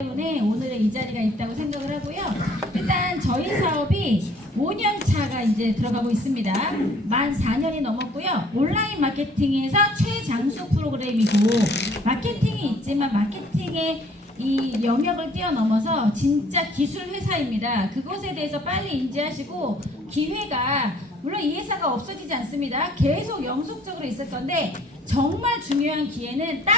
때문에 오늘의 이 자리가 있다고 생각을 하고요. 일단 저희 사업이 5년 차가 이제 들어가고 있습니다. 만 4년이 넘었고요. 온라인 마케팅에서 최장수 프로그램이고, 마케팅이 있지만 마케팅의 이 영역을 뛰어넘어서 진짜 기술 회사입니다. 그것에 대해서 빨리 인지하시고, 기회가 물론 이 회사가 없어지지 않습니다. 계속 영속적으로 있을 건데, 정말 중요한 기회는 딱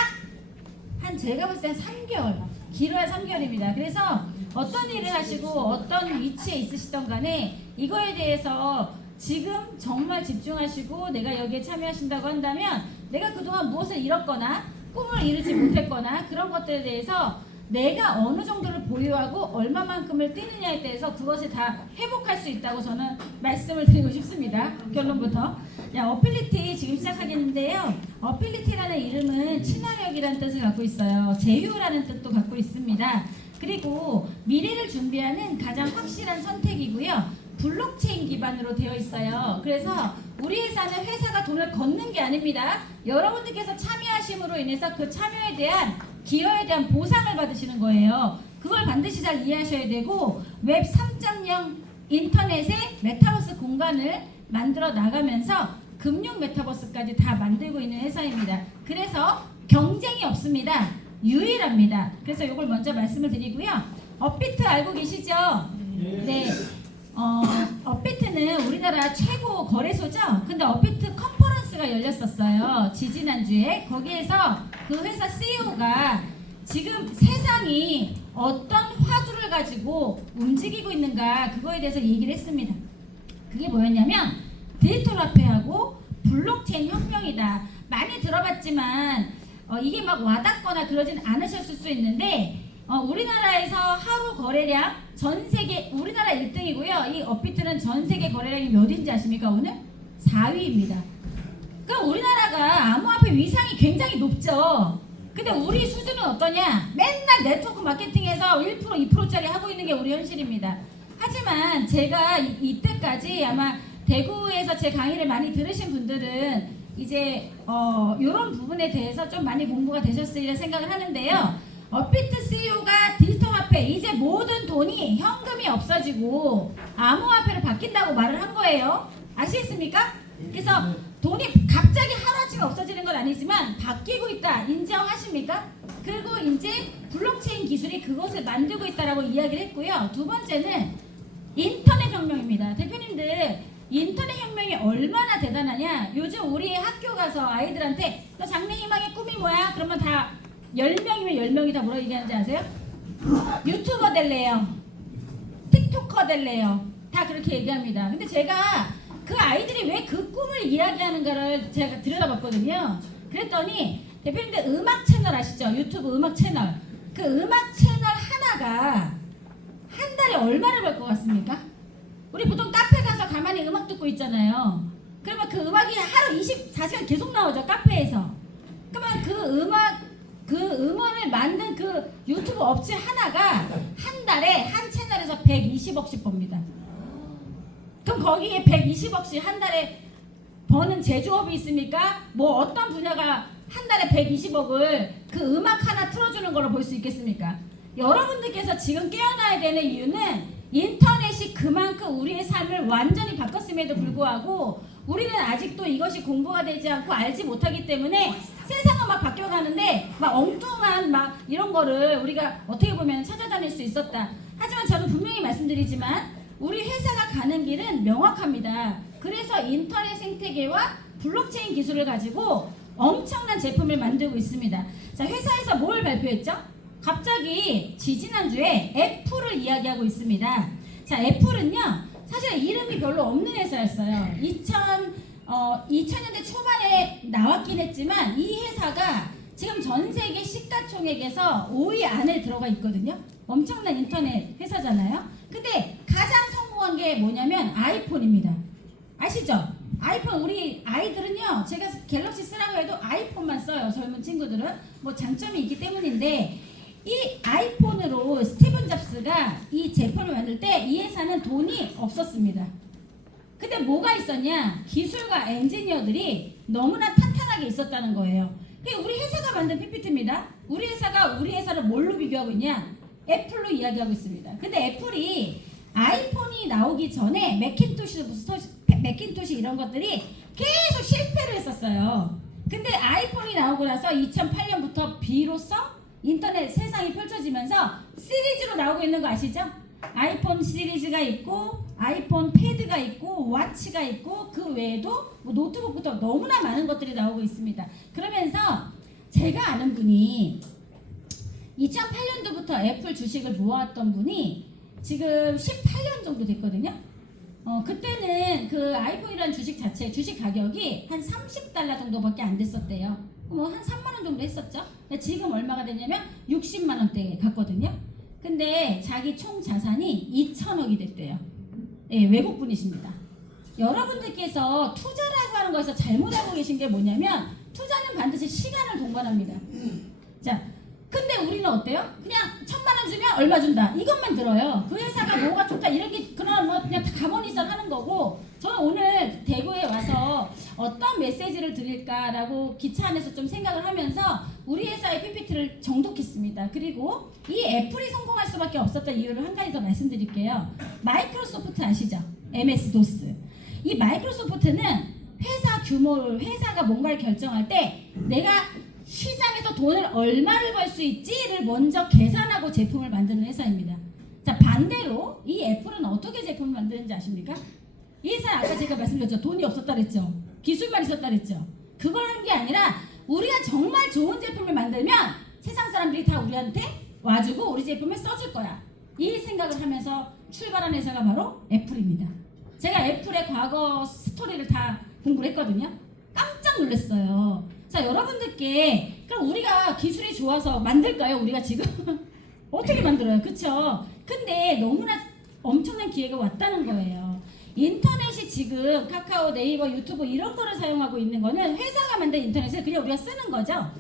한 제가 봤을 때 한 3개월, 길어야 3개월입니다. 그래서 어떤 일을 하시고 어떤 위치에 있으시던 간에 이거에 대해서 지금 정말 집중하시고, 내가 여기에 참여하신다고 한다면 내가 그동안 무엇을 잃었거나 꿈을 이루지 못했거나 그런 것들에 대해서 내가 어느 정도를 보유하고 얼마만큼을 뛰느냐에 대해서 그것을 다 회복할 수 있다고 저는 말씀을 드리고 싶습니다. 결론부터. 어필리티 지금 시작하겠는데요. 어필리티라는 이름은 친화력이라는 뜻을 갖고 있어요. 제휴라는 뜻도 갖고 있습니다. 그리고 미래를 준비하는 가장 확실한 선택이고요. 블록체인 기반으로 되어 있어요. 그래서 우리 회사는 회사가 돈을 걷는 게 아닙니다. 여러분들께서 참여하심으로 인해서 그 참여에 대한 기여에 대한 보상을 받으시는 거예요. 그걸 반드시 잘 이해하셔야 되고, 웹 3.0 인터넷의 메타버스 공간을 만들어 나가면서 금융 메타버스까지 다 만들고 있는 회사입니다. 그래서 경쟁이 없습니다. 유일합니다. 그래서 이걸 먼저 말씀을 드리고요. 업비트 알고 계시죠? 네. 업비트는 우리나라 최고 거래소죠. 근데 업비트 컨퍼런스가 열렸었어요. 지지난주에. 거기에서 그 회사 CEO가 지금 세상이 어떤 화두를 가지고 움직이고 있는가, 그거에 대해서 얘기를 했습니다. 그게 뭐였냐면 디지털 화폐하고 블록체인 혁명이다. 많이 들어봤지만 이게 막 와닿거나 그러진 않으셨을 수 있는데, 우리나라에서 하루 거래량 전 세계 우리나라 1등이고요. 이 업비트는 전 세계 거래량이 몇인지 아십니까? 오늘 4위입니다. 그럼 우리나라가 암호화폐 위상이 굉장히 높죠. 근데 우리 수준은 어떠냐? 맨날 네트워크 마케팅에서 1%, 2%짜리 하고 있는 게 우리 현실입니다. 하지만 제가 이때까지 아마 대구에서 제 강의를 많이 들으신 분들은 이제 이런 부분에 대해서 좀 많이 공부가 되셨으리라 생각을 하는데요. 업비트 CEO가 디지털 화폐, 이제 모든 돈이 현금이 없어지고 암호화폐로 바뀐다고 말을 한 거예요. 아시겠습니까? 그래서 돈이 갑자기 하루아침에 없어지는 건 아니지만 바뀌고 있다. 인정하십니까? 그리고 이제 블록체인 기술이 그것을 만들고 있다라고 이야기를 했고요. 두 번째는 인터넷 혁명입니다. 대표님들, 인터넷 혁명이 얼마나 대단하냐? 요즘 우리 학교 가서 아이들한테 너 장래희망의 꿈이 뭐야? 그러면 다 10명이면 10명이 다 뭐라고 얘기하는지 아세요? 유튜버 될래요. 틱토커 될래요. 다 그렇게 얘기합니다. 근데 제가 그 아이들이 왜 그 꿈을 이야기하는가를 제가 들여다봤거든요. 그랬더니 대표님들 음악 채널 아시죠? 유튜브 음악 채널. 그 음악 채널 하나가 한 달에 얼마를 벌 것 같습니까? 우리 보통 카페 가서 가만히 음악 듣고 있잖아요. 그러면 그 음악이 하루 24시간 계속 나오죠. 카페에서. 그러면 그 음원을 만든 그 유튜브 업체 하나가 한 달에 한 채널에서 120억씩 법니다. 그럼 거기에 120억씩 한 달에 버는 제조업이 있습니까? 뭐 어떤 분야가 한 달에 120억을 그 음악 하나 틀어주는 걸로 볼 수 있겠습니까? 여러분들께서 지금 깨어나야 되는 이유는 인터넷이 그만큼 우리의 삶을 완전히 바꿨음에도 불구하고 우리는 아직도 이것이 공부가 되지 않고 알지 못하기 때문에 세상은 막 바뀌어가는데 막 엉뚱한 막 이런 거를 우리가 어떻게 보면 찾아다닐 수 있었다. 하지만 저는 분명히 말씀드리지만 우리 회사가 가는 길은 명확합니다. 그래서 인터넷 생태계와 블록체인 기술을 가지고 엄청난 제품을 만들고 있습니다. 자, 회사에서 뭘 발표했죠? 갑자기 지지난주에 애플을 이야기하고 있습니다. 자, 애플은요, 사실 이름이 별로 없는 회사였어요. 2000년대 초반에 나왔긴 했지만 이 회사가 지금 전 세계 시가총액에서 5위 안에 들어가 있거든요. 엄청난 인터넷 회사잖아요. 근데 가장 성공한 게 뭐냐면 아이폰입니다. 아시죠? 아이폰, 우리 아이들은요, 제가 갤럭시 쓰라고 해도 아이폰만 써요. 젊은 친구들은. 뭐 장점이 있기 때문인데, 이 아이폰으로 스티븐 잡스가 이 제품을 만들 때 이 회사는 돈이 없었습니다. 근데 뭐가 있었냐? 기술과 엔지니어들이 너무나 탄탄하게 있었다는 거예요. 우리 회사가 만든 PPT입니다. 우리 회사가 우리 회사를 뭘로 비교하고 있냐? 애플로 이야기하고 있습니다. 근데 애플이 아이폰이 나오기 전에 맥킨토시 이런 것들이 계속 실패를 했었어요. 근데 아이폰이 나오고 나서 2008년부터 비로소 인터넷 세상이 펼쳐지면서 시리즈로 나오고 있는 거 아시죠? 아이폰 시리즈가 있고 아이폰 패드가 있고 워치가 있고 그 외에도 뭐 노트북부터 너무나 많은 것들이 나오고 있습니다. 그러면서 제가 아는 분이 2008년도부터 애플 주식을 모았던 분이 지금 18년 정도 됐거든요. 그때는 그 아이폰이라는 주식 자체 주식 가격이 한 $30 정도밖에 안 됐었대요. 뭐 한 3만 원 정도 했었죠. 지금 얼마가 됐냐면 60만 원대에 갔거든요. 근데 자기 총 자산이 2천억이 됐대요. 예, 외국 분이십니다. 여러분들께서 투자라고 하는 거에서 잘못 알고 계신 게 뭐냐면 투자는 반드시 시간을 동반합니다. 자, 근데 우리는 어때요? 그냥 1,000만 원 주면 얼마 준다 이것만 들어요. 그 회사가 뭐가 좋다 이런 게 그런 뭐 그냥 가만히서 하는 거고. 저는 오늘 대구에 와서 어떤 메시지를 드릴까라고 기차 안에서 좀 생각을 하면서 우리 회사의 PPT를 정독했습니다. 그리고 이 애플이 성공할 수밖에 없었던 이유를 한 가지 더 말씀드릴게요. 마이크로소프트 아시죠? MS-DOS. 이 마이크로소프트는 회사 규모를 회사가 뭔가를 결정할 때 내가 시장에서 돈을 얼마를 벌 수 있지를 먼저 계산하고 제품을 만드는 회사입니다. 자, 반대로 이 애플은 어떻게 제품을 만드는지 아십니까? 이 회사 아까 제가 말씀드렸죠. 돈이 없었다 그랬죠. 기술만 있었다 그랬죠. 그걸 한 게 아니라 우리가 정말 좋은 제품을 만들면 세상 사람들이 다 우리한테 와주고 우리 제품을 써줄 거야. 이 생각을 하면서 출발한 회사가 바로 애플입니다. 제가 애플의 과거 스토리를 다 공부를 했거든요. 깜짝 놀랐어요. 자, 여러분들께 그럼 우리가 기술이 좋아서 만들까요? 우리가 지금 어떻게 만들어요? 그쵸? 근데 너무나 엄청난 기회가 왔다는 거예요. 인터넷이 지금 카카오, 네이버, 유튜브 이런 거를 사용하고 있는 거는 회사가 만든 인터넷을 그냥 우리가 쓰는 거죠.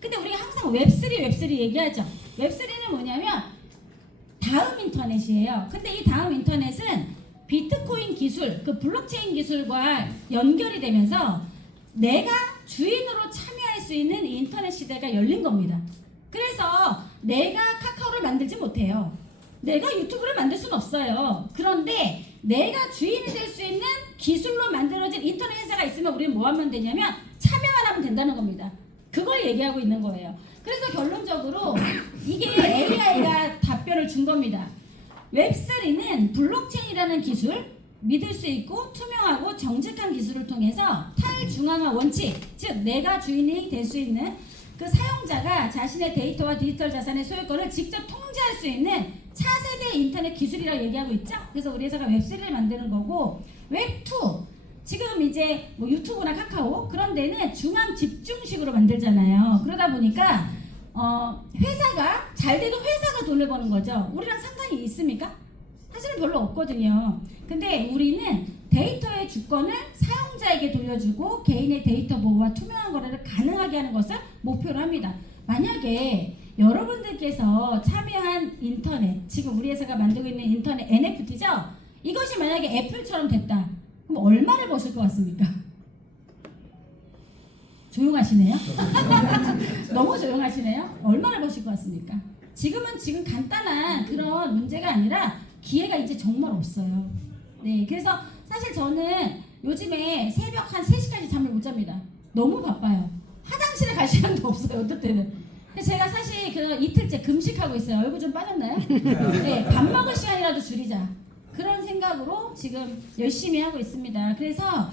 근데 우리가 항상 웹3 얘기하죠. 웹3는 뭐냐면 다음 인터넷이에요. 근데 이 다음 인터넷은 비트코인 기술, 그 블록체인 기술과 연결이 되면서 내가 주인으로 참여할 수 있는 인터넷 시대가 열린 겁니다. 그래서 내가 카카오를 만들지 못해요. 내가 유튜브를 만들 수는 없어요. 그런데 내가 주인이 될 수 있는 기술로 만들어진 인터넷 회사가 있으면 우리는 뭐 하면 되냐면 참여만 하면 된다는 겁니다. 그걸 얘기하고 있는 거예요. 그래서 결론적으로 이게 AI가 답변을 준 겁니다. 웹3는 블록체인이라는 기술, 믿을 수 있고 투명하고 정직한 기술을 통해서 탈중앙화 원칙, 즉 내가 주인이 될 수 있는 그 사용자가 자신의 데이터와 디지털 자산의 소유권을 직접 통제할 수 있는 차세대 인터넷 기술이라고 얘기하고 있죠. 그래서 우리 회사가 웹3를 만드는 거고, 웹2 지금 이제 뭐 유튜브나 카카오 그런 데는 중앙 집중식으로 만들잖아요. 그러다 보니까 회사가 잘 돼도 회사가 돈을 버는 거죠. 우리랑 상관이 있습니까? 사실은 별로 없거든요. 근데 우리는 데이터의 주권을 사용자에게 돌려주고 개인의 데이터 보호와 투명한 거래를 가능하게 하는 것을 목표로 합니다. 만약에 여러분들께서 참여한 인터넷, 지금 우리 회사가 만들고 있는 인터넷 NFT죠? 이것이 만약에 애플처럼 됐다. 그럼 얼마를 버실 것 같습니까? 조용하시네요? 너무 조용하시네요? 얼마를 버실 것 같습니까? 지금은 지금 간단한 그런 문제가 아니라 기회가 이제 정말 없어요. 네, 그래서 사실 저는 요즘에 새벽 한 3시까지 잠을 못 잡니다. 너무 바빠요. 화장실에 갈 시간도 없어요. 어떨 때는. 근데 제가 사실 그 이틀째 금식하고 있어요. 얼굴 좀 빠졌나요? 네, 밥 먹을 시간이라도 줄이자. 그런 생각으로 지금 열심히 하고 있습니다. 그래서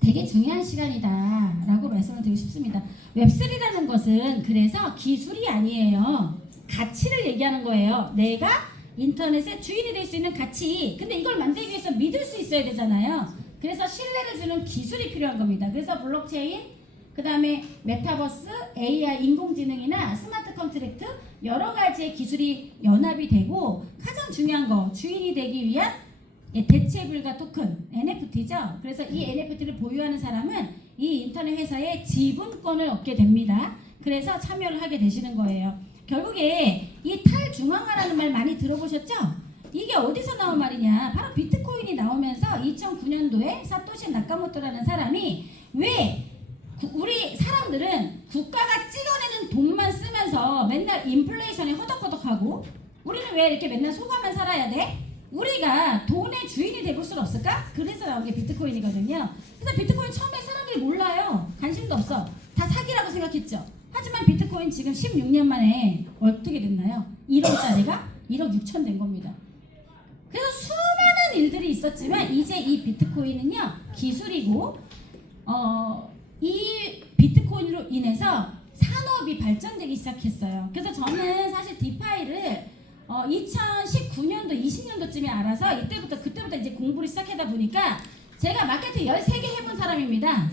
되게 중요한 시간이다 라고 말씀을 드리고 싶습니다. 웹3라는 것은 그래서 기술이 아니에요. 가치를 얘기하는 거예요. 내가 인터넷의 주인이 될 수 있는 가치. 근데 이걸 만들기 위해서 믿을 수 있어야 되잖아요. 그래서 신뢰를 주는 기술이 필요한 겁니다. 그래서 블록체인, 그 다음에 메타버스, AI, 인공지능이나 스마트 컨트랙트 여러 가지의 기술이 연합이 되고, 가장 중요한 거 주인이 되기 위한 대체불가 토큰 NFT죠. 그래서 이 NFT를 보유하는 사람은 이 인터넷 회사의 지분권을 얻게 됩니다. 그래서 참여를 하게 되시는 거예요. 결국에 이 탈중앙화라는 말 많이 들어보셨죠? 이게 어디서 나온 말이냐? 바로 비트코인이 나오면서 2009년도에 사토시 나카모토라는 사람이 왜 우리 사람들은 국가가 찍어내는 돈만 쓰면서 맨날 인플레이션에 허덕허덕하고 우리는 왜 이렇게 맨날 속아만 살아야 돼? 우리가 돈의 주인이 돼볼 수는 없을까? 그래서 나온 게 비트코인이거든요. 그래서 비트코인 처음에 사람들이 몰라요. 관심도 없어. 다 사기라고 생각했죠. 하지만 비트코인 지금 16년 만에 어떻게 됐나요? 1억짜리가 1억 6천 된 겁니다. 그래서 수많은 일들이 있었지만 이제 이 비트코인은요 기술이고 이 비트코인으로 인해서 산업이 발전되기 시작했어요. 그래서 저는 사실 디파이를 2019년도 20년도쯤에 알아서 그때부터 이제 공부를 시작하다 보니까 제가 마케팅 13개 해본 사람입니다.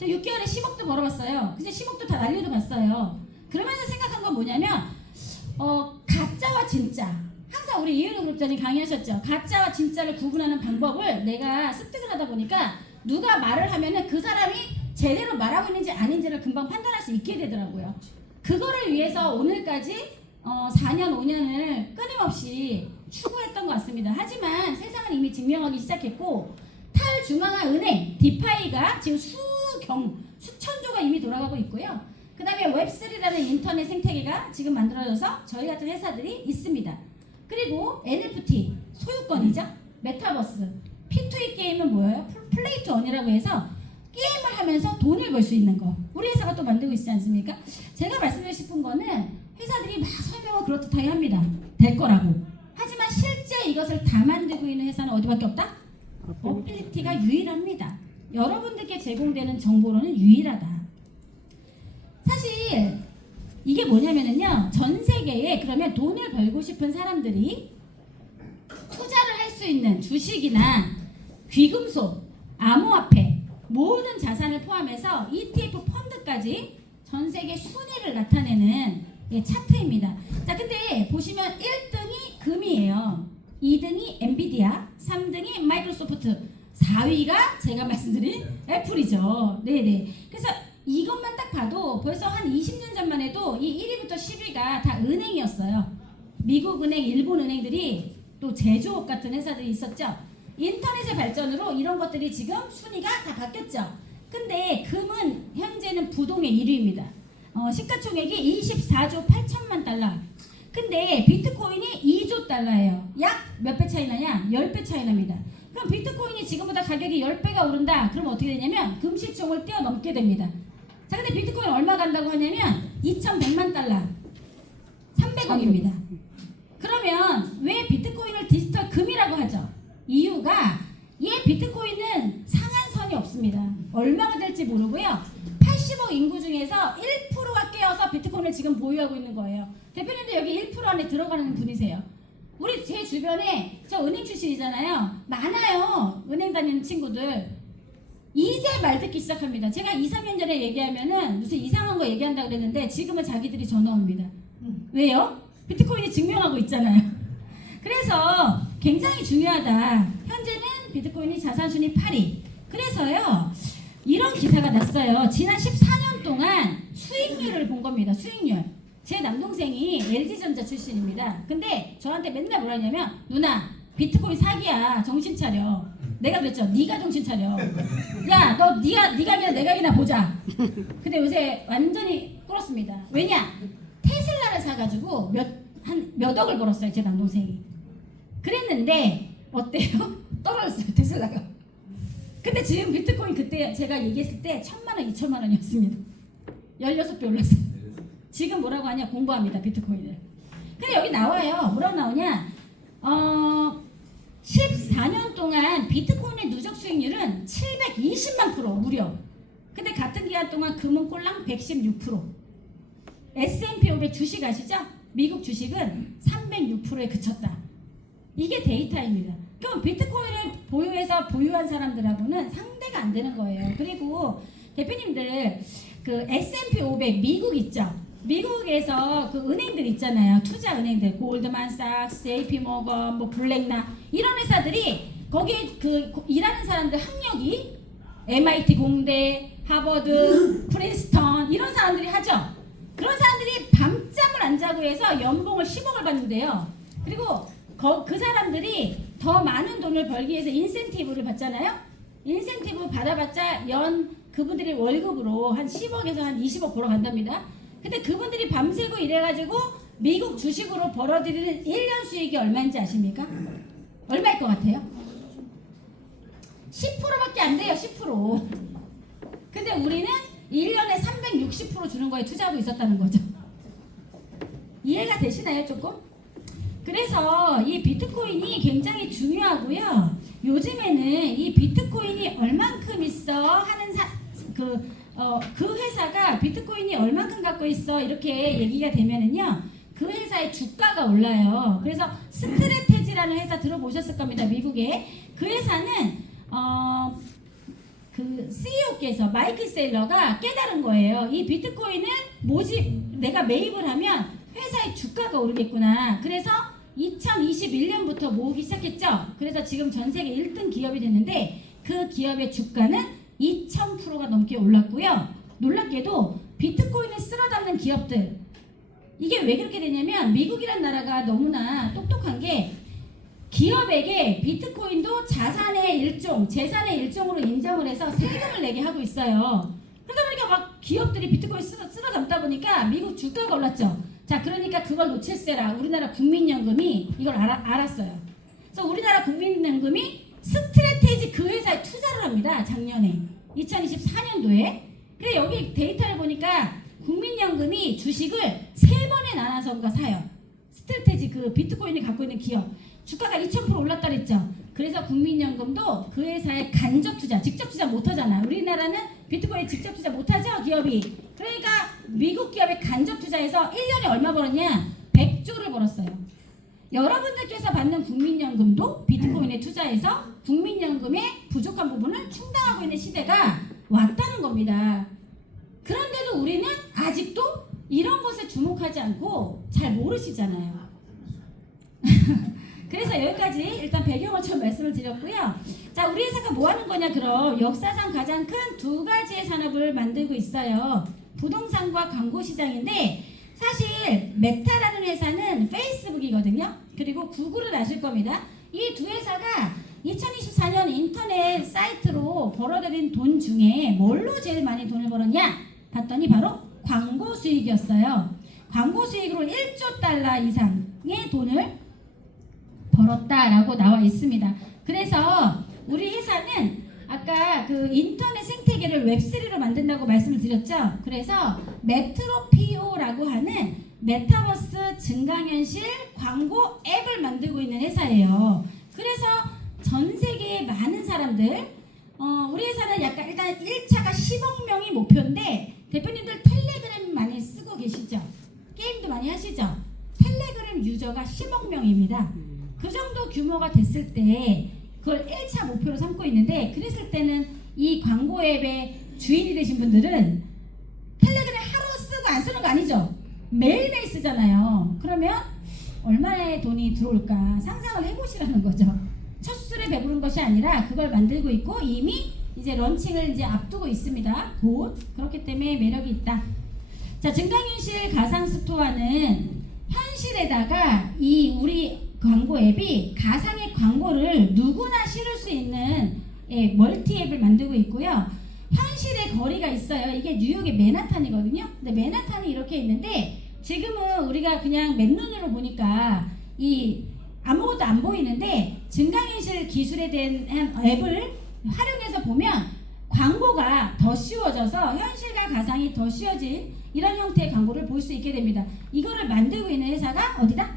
저 6개월에 10억도 벌어봤어요. 그래서 10억도 다 날려도 봤어요. 그러면서 생각한 건 뭐냐면 가짜와 진짜, 항상 우리 이은우 그룹장님 강의하셨죠. 가짜와 진짜를 구분하는 방법을 내가 습득을 하다 보니까 누가 말을 하면은 그 사람이 제대로 말하고 있는지 아닌지를 금방 판단할 수 있게 되더라고요. 그거를 위해서 오늘까지 4년, 5년을 끊임없이 추구했던 것 같습니다. 하지만 세상은 이미 증명하기 시작했고 탈중앙화은행, 디파이가 지금 수천조가 이미 돌아가고 있고요. 그 다음에 웹3라는 인터넷 생태계가 지금 만들어져서 저희 같은 회사들이 있습니다. 그리고 NFT, 소유권이죠. 메타버스, P2E 게임은 뭐예요? 플레이 투 언이라고 해서 게임을 하면서 돈을 벌 수 있는 거. 우리 회사가 또 만들고 있지 않습니까? 제가 말씀드리고 싶은 거는 회사들이 막 설명을 그렇듯하게 합니다. 될 거라고. 하지만 실제 이것을 다 만들고 있는 회사는 어디밖에 없다? 어빌리티가 유일합니다. 여러분들께 제공되는 정보로는 유일하다. 사실 이게 뭐냐면요. 전 세계에 그러면 돈을 벌고 싶은 사람들이 투자를 할 수 있는 주식이나 귀금속, 암호화폐, 모든 자산을 포함해서 ETF 펀드까지 전 세계 순위를 나타내는 차트입니다. 자, 근데 보시면 1등이 금이에요. 2등이 엔비디아, 3등이 마이크로소프트, 4위가 제가 말씀드린 애플이죠. 네네. 그래서 이것만 딱 봐도 벌써 한 20년 전만 해도 이 1위부터 10위가 다 은행이었어요. 미국 은행, 일본 은행들이 또 제조업 같은 회사들이 있었죠. 인터넷의 발전으로 이런 것들이 지금 순위가 다 바뀌었죠. 근데 금은 현재는 부동의 1위입니다. 시가총액이 24조 8천만 달러. 근데 비트코인이 2조 달러예요. 약 몇 배 차이 나냐? 10배 차이 납니다. 그럼 비트코인이 지금보다 가격이 10배가 오른다. 그럼 어떻게 되냐면 금시총을 뛰어넘게 됩니다. 자, 근데 비트코인 얼마 간다고 하냐면 2,100만 달러. 300억입니다. 그러면 왜 비트코인을 디지털 금이라고 하죠? 이유가 얘 비트코인은 상한선이 없습니다. 얼마가 될지 모르고요. 80억 인구 중에서 1%가 깨어서 비트코인을 지금 보유하고 있는 거예요. 대표님도 여기 1% 안에 들어가는 분이세요. 우리 제 주변에 저 은행 출신이잖아요. 많아요. 은행 다니는 친구들. 이제 말 듣기 시작합니다. 제가 2, 3년 전에 얘기하면은 무슨 이상한 거 얘기한다고 그랬는데 지금은 자기들이 전화 옵니다. 왜요? 비트코인이 증명하고 있잖아요. 그래서 굉장히 중요하다. 현재는 비트코인이 자산순위 8위. 그래서요. 이런 기사가 났어요. 지난 14년 동안 수익률을 본 겁니다. 수익률. 제 남동생이 LG전자 출신입니다. 근데 저한테 맨날 뭐라 하냐면 누나 비트코인 사기야. 정신 차려. 내가 그랬죠. 네가 정신 차려. 야, 너 네가 이나 내가 이나 보자. 근데 요새 완전히 꿇었습니다. 왜냐? 테슬라를 사가지고 몇 억을 벌었어요. 제 남동생이. 그랬는데 어때요? 떨어졌어요. 테슬라가. 근데 지금 비트코인 그때 제가 얘기했을 때 1,000만 원, 2천만 원이었습니다. 16배 올랐어요. 지금 뭐라고 하냐? 공부합니다. 비트코인을. 근데 여기 나와요. 뭐라고 나오냐? 14년 동안 비트코인의 누적 수익률은 720만 프로 무려. 근데 같은 기간 동안 금은 꼴랑 116%. S&P 500 주식 아시죠? 미국 주식은 306%에 그쳤다. 이게 데이터입니다. 그럼 비트코인을 보유한 사람들하고는 상대가 안 되는 거예요. 그리고 대표님들 그 S&P 500 미국 있죠? 미국에서 그 은행들 있잖아요. 투자 은행들, 골드만삭스, JP 모건, 뭐 블랙락 이런 회사들이 거기에 그 일하는 사람들 학력이 MIT 공대, 하버드, 프린스턴 이런 사람들이 하죠. 그런 사람들이 밤잠을 안 자고 해서 연봉을 10억을 받는데요. 그리고 그 사람들이 더 많은 돈을 벌기 위해서 인센티브를 받잖아요. 인센티브 받아봤자 연 그분들이 월급으로 한 10억에서 한 20억 벌어간답니다. 근데 그분들이 밤새고 일해가지고 미국 주식으로 벌어들이는 1년 수익이 얼마인지 아십니까? 얼마일 것 같아요? 10%밖에 안 돼요. 10%. 근데 우리는 1년에 360% 주는 거에 투자하고 있었다는 거죠. 이해가 되시나요? 조금? 그래서 이 비트코인이 굉장히 중요하고요. 요즘에는 이 비트코인이 얼만큼 있어 하는 그 회사가 비트코인이 얼만큼 갖고 있어 이렇게 얘기가 되면은요, 그 회사의 주가가 올라요. 그래서 스트래테지라는 회사 들어보셨을 겁니다. 미국에. 그 회사는 그 CEO께서 마이클 세일러가 깨달은 거예요. 이 비트코인을 내가 매입을 하면 회사의 주가가 오르겠구나. 그래서 2021년부터 모으기 시작했죠. 그래서 지금 전 세계 1등 기업이 됐는데 그 기업의 주가는 2000%가 넘게 올랐고요. 놀랍게도 비트코인을 쓸어담는 기업들, 이게 왜 그렇게 되냐면 미국이란 나라가 너무나 똑똑한 게 기업에게 비트코인도 자산의 일종, 재산의 일종으로 인정을 해서 세금을 내게 하고 있어요. 그러다 보니까 막 기업들이 비트코인 쓸어 담다 보니까 미국 주가가 올랐죠. 자, 그러니까 그걸 놓칠세라 우리나라 국민연금이 이걸 알았어요. 그래서 우리나라 국민연금이 스트래테지 그 회사에 투자를 합니다. 작년에 2024년도에. 그래 여기 데이터를 보니까 국민연금이 주식을 3번에 나눠서가 사요. 스트래테지 그 비트코인이 갖고 있는 기업 주가가 2000% 올랐다 그랬죠. 그래서 국민연금도 그 회사에 간접 투자, 직접 투자 못하잖아. 우리나라는 비트코인 직접 투자 못하죠, 기업이. 그러니까 미국 기업에 간접 투자해서 1년에 얼마 벌었냐? 100조를 벌었어요. 여러분들께서 받는 국민연금도 비트코인에 투자해서 국민연금의 부족한 부분을 충당하고 있는 시대가 왔다는 겁니다. 그런데도 우리는 아직도 이런 것에 주목하지 않고 잘 모르시잖아요. 그래서 여기까지 일단 배경을 좀 말씀을 드렸고요. 자, 우리 회사가 뭐 하는 거냐, 그럼 역사상 가장 큰 2가지의 산업을 만들고 있어요. 부동산과 광고 시장인데, 사실 메타라는 회사는 페이스북이거든요. 그리고 구글을 아실 겁니다. 이 두 회사가 2024년 인터넷 사이트로 벌어들인 돈 중에 뭘로 제일 많이 돈을 벌었냐 봤더니 바로 광고 수익이었어요. 광고 수익으로 1조 달러 이상의 돈을 벌었다라고 나와 있습니다. 그래서 우리 회사는 아까 그 인터넷 생태계를 웹3로 만든다고 말씀을 드렸죠. 그래서 메트로피오라고 하는 메타버스 증강현실 광고 앱을 만들고 있는 회사예요. 그래서 전 세계의 많은 사람들, 우리 회사는 약간 일단 1차가 10억 명이 목표인데, 대표님들 텔레그램 많이 쓰고 계시죠? 게임도 많이 하시죠? 텔레그램 유저가 10억 명입니다. 그 정도 규모가 됐을 때 그걸 1차 목표로 삼고 있는데, 그랬을 때는 이 광고 앱의 주인이 되신 분들은 텔레그램 하루 쓰고 안 쓰는 거 아니죠? 매일매일 쓰잖아요. 그러면 얼마의 돈이 들어올까 상상을 해보시라는 거죠. 첫 술에 배부른 것이 아니라 그걸 만들고 있고 이미 이제 런칭을 이제 앞두고 있습니다. 곧. 그렇기 때문에 매력이 있다. 자, 증강현실 가상 스토어는 현실에다가 이 우리 광고 앱이 가상의 광고를 누구나 실을 수 있는 멀티 앱을 만들고 있고요. 현실의 거리가 있어요. 이게 뉴욕의 맨하탄이거든요. 근데 맨하탄이 이렇게 있는데 지금은 우리가 그냥 맨눈으로 보니까 이 아무것도 안 보이는데, 증강현실 기술에 대한 앱을 활용해서 보면 광고가 더 쉬워져서 현실과 가상이 더 쉬워진 이런 형태의 광고를 볼 수 있게 됩니다. 이거를 만들고 있는 회사가 어디다?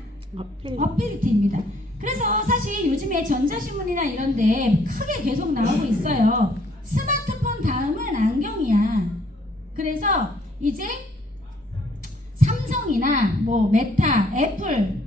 어필리티입니다. 그래서 사실 요즘에 전자신문이나 이런데 크게 계속 나오고 있어요. 스마트폰 다음은 안경이야. 그래서 이제 삼성이나 뭐 메타, 애플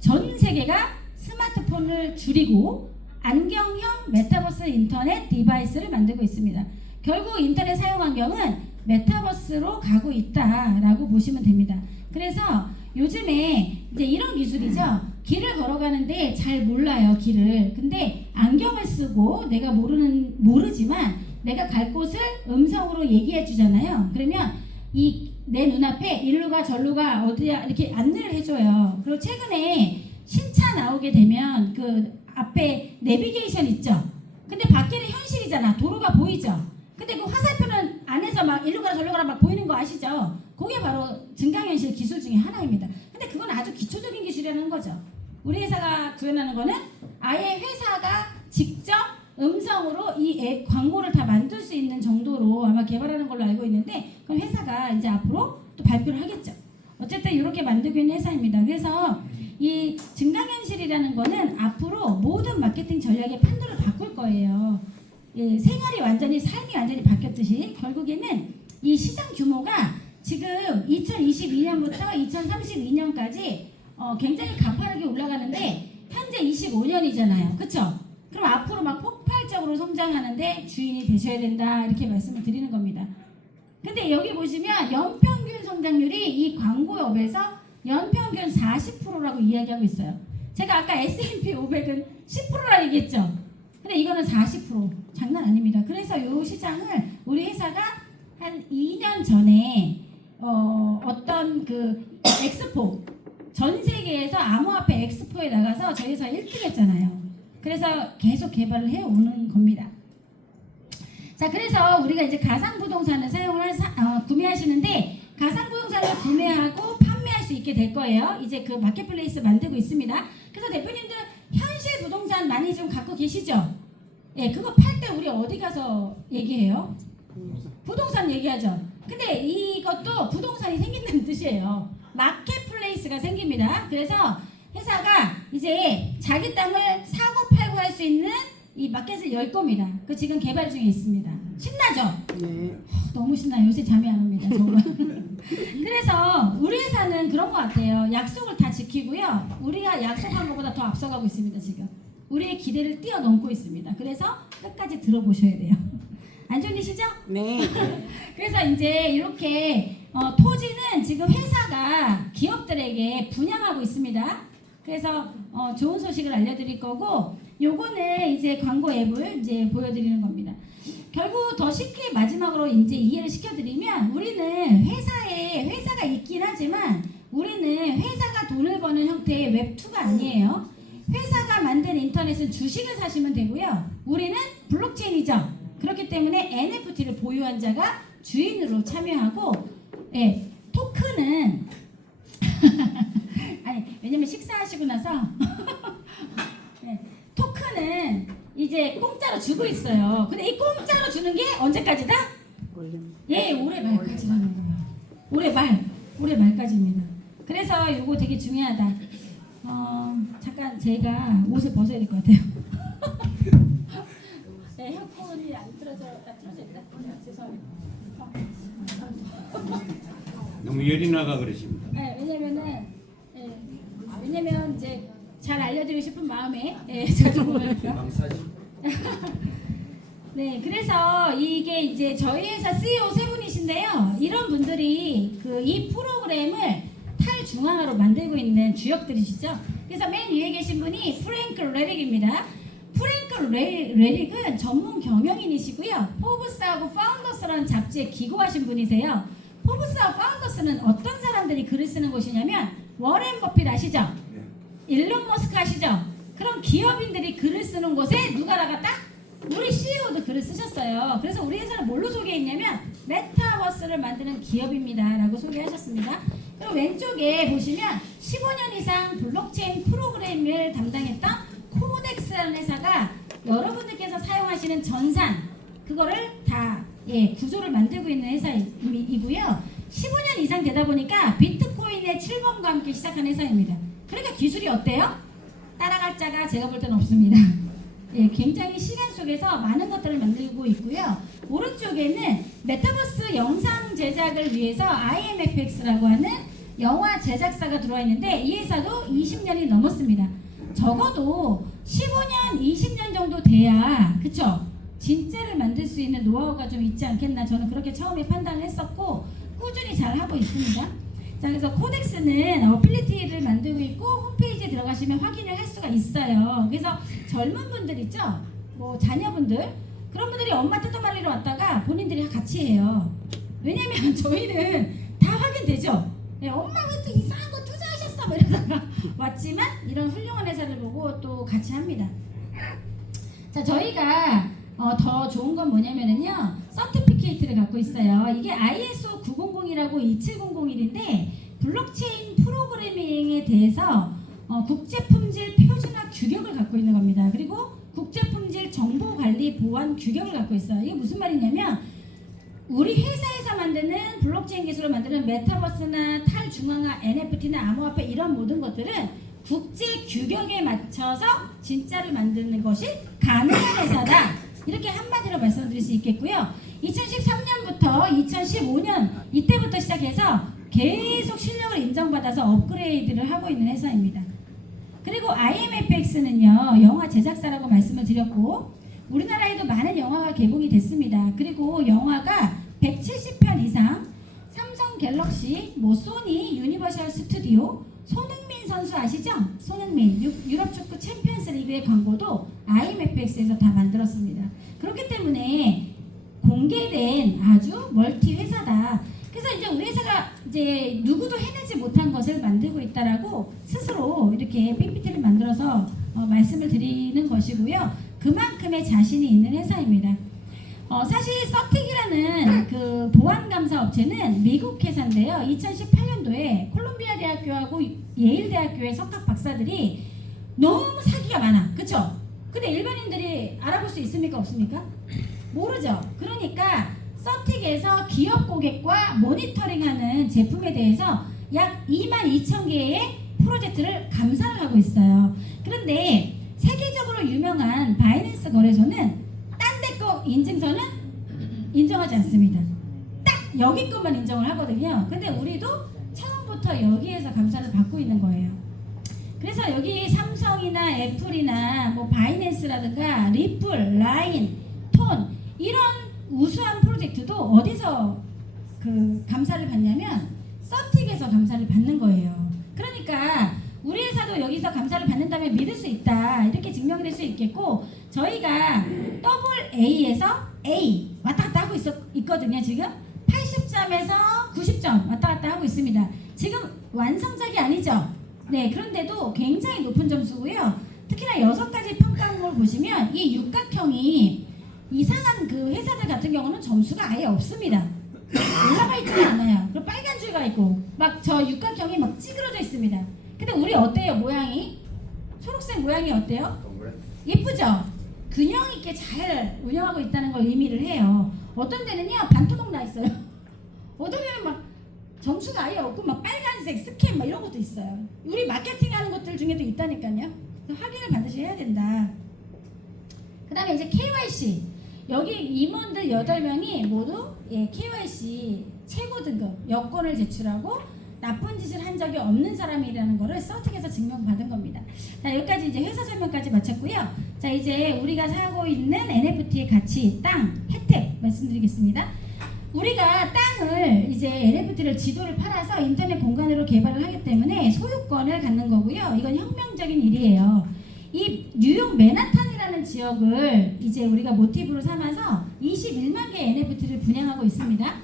전 세계가 스마트폰을 줄이고 안경형 메타버스 인터넷 디바이스를 만들고 있습니다. 결국 인터넷 사용 환경은 메타버스로 가고 있다라고 보시면 됩니다. 그래서 요즘에 이제 이런 기술이죠. 길을 걸어가는데 잘 몰라요, 길을. 근데 안경을 쓰고 내가 모르지만 내가 갈 곳을 음성으로 얘기해 주잖아요. 그러면 이 내 눈앞에 일로 가 절로 가 어디야 이렇게 안내를 해줘요. 그리고 최근에 신차 나오게 되면 그 앞에 내비게이션 있죠. 근데 밖에는 현실이잖아. 도로가 보이죠. 근데 그 화살표는 안에서 막 일로 가라 절로 가라 막 보이는 거 아시죠? 그게 바로 증강현실 기술 중에 하나입니다. 근데 그건 아주 기초적인 기술이라는 거죠. 우리 회사가 구현하는 거는 아예 회사가 직접 음성으로 이 광고를 다 만들 수 있는 정도로 아마 개발하는 걸로 알고 있는데, 그럼 회사가 이제 앞으로 또 발표를 하겠죠. 어쨌든 이렇게 만들고 있는 회사입니다. 그래서 이 증강현실이라는 거는 앞으로 모든 마케팅 전략의 판도를 바꿀 거예요. 예, 생활이 완전히, 삶이 완전히 바뀌었듯이 결국에는 이 시장 규모가 지금 2022년부터 2032년까지 굉장히 가파르게 올라가는데 현재 25년이잖아요. 그쵸? 그럼 앞으로 막 폭발적으로 성장하는데 주인이 되셔야 된다, 이렇게 말씀을 드리는 겁니다. 근데 여기 보시면 연평균 성장률이 이 광고업에서 연평균 40%라고 이야기하고 있어요. 제가 아까 S&P 500은 10%라 얘기했죠. 근데 이거는 40%. 장난 아닙니다. 그래서 이 시장을 우리 회사가 한 2년 전에 어떤 그 엑스포, 전 세계에서 암호화폐 엑스포에 나가서 저희 회사 1등 했잖아요. 그래서 계속 개발을 해오는 겁니다. 자, 그래서 우리가 이제 가상부동산을 구매하시는데, 가상부동산을 구매하고 판매할 수 있게 될 거예요. 이제 그 마켓플레이스 만들고 있습니다. 그래서 대표님들 현실 부동산 많이 좀 갖고 계시죠? 예, 그거 팔 때 우리 어디 가서 얘기해요? 부동산 얘기하죠. 근데 이것도 부동산이 생긴다는 뜻이에요. 마켓플레이스가 생깁니다. 그래서 회사가 이제 자기 땅을 사고 팔고 할 수 있는 이 마켓을 열 겁니다. 그 지금 개발 중에 있습니다. 신나죠? 네. 너무 신나요. 요새 잠이 안 옵니다. 정말. 그래서 우리 회사는 그런 것 같아요. 약속을 다 지키고요. 우리가 약속한 것보다 더 앞서가고 있습니다. 지금. 우리의 기대를 뛰어넘고 있습니다. 그래서 끝까지 들어보셔야 돼요. 안 졸리시죠? 네. 그래서 이제 이렇게 토지는 지금 회사가 기업들에게 분양하고 있습니다. 그래서 좋은 소식을 알려드릴 거고, 요거는 이제 광고 앱을 이제 보여드리는 겁니다. 결국 더 쉽게 마지막으로 이제 이해를 시켜드리면, 우리는 회사가 있긴 하지만 우리는 회사가 돈을 버는 형태의 웹2가 아니에요. 회사가 만든 인터넷은 주식을 사시면 되고요. 우리는 블록체인이죠. 그렇기 때문에 NFT를 보유한 자가 주인으로 참여하고, 예, 토큰은 아니, 왜냐면 식사하시고 나서 네, 토큰은 이제 공짜로 주고 있어요. 근데 이 공짜로 주는 게 언제까지다? 예, 올해 말까지라는 거예요. 올해 말까지입니다. 그래서 이거 되게 중요하다. 잠깐 제가 옷을 벗어야 될 것 같아요. 네, 헤어폰이 안 틀어져 있다. 죄송합니다. 너무 열이 나가 그러십니다. 네, 왜냐면 이제 잘 알려드리고 싶은 마음에 자주 보니까. 네, 그래서 이게 이제 저희 회사 CEO 세 분이신데요. 이런 분들이 이 프로그램을 탈중앙화로 만들고 있는 주역들이시죠. 그래서 맨 위에 계신 분이 프랭크 레릭입니다. 프랭크 레릭은 전문 경영인이시고요. 포브스하고 파운더스라는 잡지에 기고하신 분이세요. 포브스와 파운더스는 어떤 사람들이 글을 쓰는 곳이냐면, 워렌 버핏 아시죠? 일론 머스크 아시죠? 그런 기업인들이 글을 쓰는 곳에 누가 나갔다? 우리 CEO도 글을 쓰셨어요. 그래서 우리 회사는 뭘로 소개했냐면 메타버스를 만드는 기업입니다 라고 소개하셨습니다. 그리고 왼쪽에 보시면 15년 이상 블록체인 프로그램을 담당했던 코덱스라는 회사가 여러분들께서 사용하시는 전산, 그거를 다 구조를 만들고 있는 회사이고요. 15년 이상 되다 보니까 비트코인의 출범과 함께 시작한 회사입니다. 그러니까 기술이 어때요? 따라갈 자가 제가 볼 때는 없습니다. 예, 굉장히 시간 속에서 많은 것들을 만들고 있고요. 오른쪽에는 메타버스 영상 제작을 위해서 IMFX라고 하는 영화 제작사가 들어와 있는데, 이 회사도 20년이 넘었습니다. 적어도 15년, 20년 정도 돼야, 그쵸? 진짜를 만들 수 있는 노하우가 좀 있지 않겠나, 저는 그렇게 처음에 판단을 했었고 꾸준히 잘 하고 있습니다. 자, 그래서 코덱스는 어빌리티를 만들고 있고 홈페이지에 들어가시면 확인을 할 수가 있어요. 그래서 젊은 분들 있죠? 뭐 자녀분들, 그런 분들이 엄마 뜯어말리러 왔다가 본인들이 같이 해요. 왜냐면 저희는 다 확인되죠? 네, 엄마 왜 또 이상한 거 투자하셨어? 뭐 이러다가 왔지만 이런 훌륭한 회사를 보고 또 같이 합니다. 자, 저희가 더 좋은 건 뭐냐면은요, 서티피케이트를 갖고 있어요. 이게 ISO 900이라고 27001인데 블록체인 프로그래밍에 대해서 국제품질 표준화 규격을 갖고 있는 겁니다. 그리고 국제품질 정보관리 보안 규격을 갖고 있어요. 이게 무슨 말이냐면 우리 회사에서 만드는 블록체인 기술을 만드는 메타버스나 탈중앙화, NFT나 암호화폐 이런 모든 것들은 국제 규격에 맞춰서 진짜를 만드는 것이 가능한 회사다. 이렇게 한마디로 말씀드릴 수 있겠고요. 2013년부터 2015년 이때부터 시작해서 계속 실력을 인정받아서 업그레이드를 하고 있는 회사입니다. 그리고 IMFX는요, 영화 제작사라고 말씀을 드렸고 우리나라에도 많은 영화가 개봉이 됐습니다. 그리고 영화가 170편 이상 삼성 갤럭시, 소니, 유니버셜 스튜디오, 손흥민 선수 아시죠? 손흥민 유럽 축구 챔피언스 리그의 광고도 IMFX에서 다 만들었습니다. 그렇기 때문에 공개된 아주 멀티 회사다. 그래서 이제 우리 회사가 이제 누구도 해내지 못한 것을 만들고 있다라고 스스로 이렇게 PPT를 만들어서 말씀을 드리는 것이고요. 그만큼의 자신이 있는 회사입니다. 사실 서틱이라는 그 보안감사 업체는 미국 회사인데요. 2018년도에 콜롬비아 대학교하고 예일 대학교의 석학 박사들이 너무 사기가 많아. 그쵸? 근데 일반인들이 알아볼 수 있습니까? 없습니까? 모르죠. 그러니까 서틱에서 기업 고객과 모니터링하는 제품에 대해서 약 22,000개의 프로젝트를 감사를 하고 있어요. 그런데 세계적으로 유명한 바이낸스 거래소는 딴 데 거 인증서는 인정하지 않습니다. 딱 여기 것만 인정을 하거든요. 근데 우리도 처음부터 여기에서 감사를 받고 있는 거예요. 그래서 여기 삼성이나 애플이나 뭐 바이낸스라든가 리플, 라인, 톤 이런 우수한 프로젝트도 어디서 그 감사를 받냐면 서틱에서 감사를 받는 거예요. 그러니까 우리 회사도 여기서 감사를 받는다면 믿을 수 있다. 이렇게 증명이 될 수 있겠고 저희가 AA에서 A 왔다 갔다 하고 있거든요. 지금 80점에서 90점 왔다 갔다 하고 있습니다. 지금 완성작이 아니죠. 네, 그런데도 굉장히 높은 점수고요. 특히나 6가지 평가원을 보시면 이 육각형이 이상한 그 회사들 같은 경우는 점수가 아예 없습니다. 올라가 있지는 않아요. 그리고 빨간 줄가 있고 막 저 육각형이 막 찌그러져 있습니다. 근데 우리 어때요? 모양이? 초록색 모양이 어때요? 예쁘죠? 균형 있게 잘 운영하고 있다는 걸 의미를 해요. 어떤 데는요 반토막 나 있어요. 어떤 데는 막 점수가 아예 없고 막 빨간색 스캔 막 이런 것도 있어요. 우리 마케팅하는 것들 중에도 있다니까요. 확인을 반드시 해야 된다. 그 다음에 이제 KYC 여기 임원들 8명이 모두 KYC 최고 등급 여권을 제출하고 나쁜 짓을 한 적이 없는 사람이라는 거를 서틱에서 증명받은 겁니다. 자, 여기까지 이제 회사 설명까지 마쳤고요. 자, 이제 우리가 사고 있는 NFT의 가치, 땅, 혜택 말씀드리겠습니다. 우리가 땅을 이제 NFT를 지도를 팔아서 인터넷 공간으로 개발을 하기 때문에 소유권을 갖는 거고요. 이건 혁명적인 일이에요. 이 뉴욕 맨하탄이라는 지역을 이제 우리가 모티브로 삼아서 21만 개의 NFT를 분양하고 있습니다.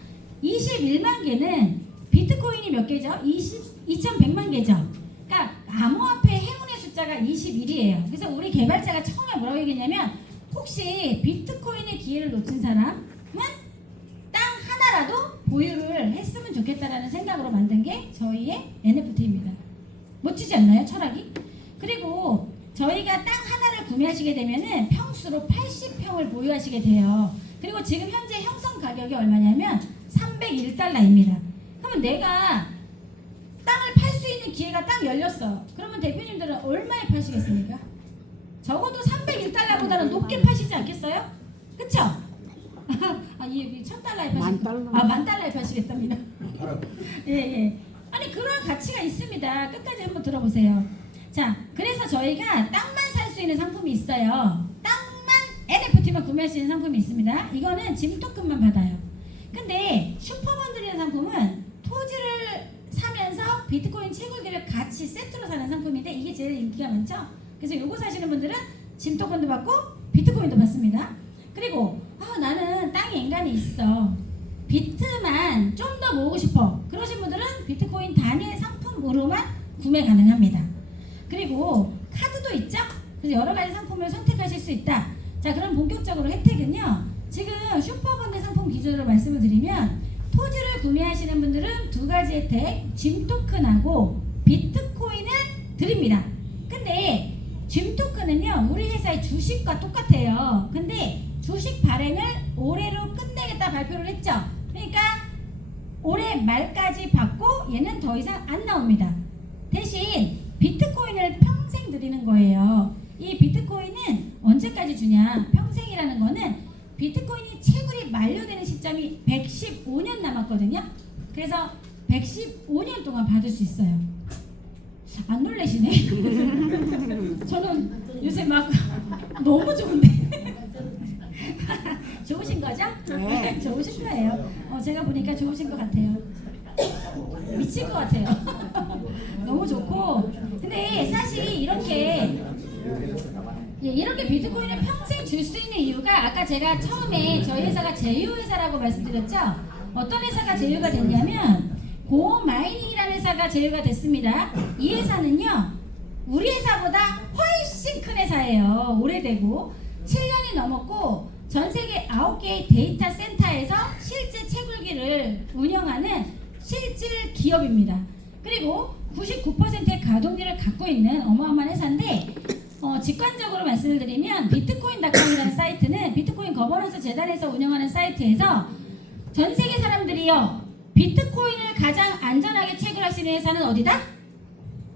21만 개는 비트코인이 몇 개죠? 2,100만 개죠. 그러니까 암호화폐 행운의 숫자가 21이에요. 그래서 우리 개발자가 처음에 뭐라고 얘기했냐면 혹시 비트코인의 기회를 놓친 사람은 땅 하나라도 보유를 했으면 좋겠다라는 생각으로 만든 게 저희의 NFT입니다. 멋지지 않나요? 철학이? 그리고 저희가 땅 하나를 구매하시게 되면은 평수로 80평을 보유하시게 돼요. 그리고 지금 현재 형성 가격이 얼마냐면 301달러입니다. 그러면 내가 땅을 팔 수 있는 기회가 딱 열렸어. 그러면 대표님들은 얼마에 파시겠습니까? 적어도 301달러보다는 높게 파시지 않겠어요? 그쵸? 이 1,000달러에 파시겠다. 10,000달러에 파시겠답니다. 예. 아니 그런 가치가 있습니다. 끝까지 한번 들어보세요. 자, 그래서 저희가 땅만 살 수 있는 상품이 있어요. 땅만 NFT만 구매할 수 있는 상품이 있습니다. 이거는 짐 토큰만 받아요. 근데 슈퍼번들이라는 상품은 토지를 사면서 비트코인 채굴기를 같이 세트로 사는 상품인데 이게 제일 인기가 많죠. 그래서 요거 사시는 분들은 짐 토큰도 받고 비트코인도 받습니다. 그리고 나는 땅에 인간이 있어. 비트만 좀 더 모으고 싶어. 그러신 분들은 비트코인 단일 상품으로만 구매 가능합니다. 그리고 카드도 있죠. 그래서 여러 가지 상품을 선택하실 수 있다. 자, 그럼 본격적으로 혜택은요. 지금 슈퍼번데 상품 기준으로 말씀을 드리면 토지를 구매하시는 분들은 두 가지 혜택, 짐 토큰하고 비트코인을 드립니다. 근데 짐 토큰은요, 우리 회사의 주식과 똑같아요. 근데 주식 발행을 올해로 끝내겠다 발표를 했죠. 그러니까 올해 말까지 받고 얘는 더 이상 안 나옵니다. 대신 비트코인을 평생 드리는 거예요. 이 비트코인은 언제까지 주냐? 평생이라는 거는 비트코인이 채굴이 만료되는 시점이 115년 남았거든요. 그래서 115년 동안 받을 수 있어요. 안 놀라시네? 저는 요새 막 너무 좋은데. 좋으신 거죠? 네. 좋으신 거예요. 제가 보니까 좋으신 것 같아요. 미칠 것 같아요. 너무 좋고. 근데 사실 이렇게 비트코인을 평생 줄 수 있는 이유가 아까 제가 처음에 저희 회사가 제휴회사라고 말씀드렸죠. 어떤 회사가 제휴가 됐냐면 고마이닝이라는 회사가 제휴가 됐습니다. 이 회사는요, 우리 회사보다 훨씬 큰 회사예요. 오래되고 7년이 넘었고 전 세계 9개의 데이터 센터에서 실제 채굴기를 운영하는 실질 기업입니다. 그리고 99%의 가동률을 갖고 있는 어마어마한 회사인데, 직관적으로 말씀을 드리면 비트코인닷컴이라는 사이트는 비트코인 거버넌스 재단에서 운영하는 사이트에서 전 세계 사람들이요, 비트코인을 가장 안전하게 채굴할 수 있는 회사는 어디다?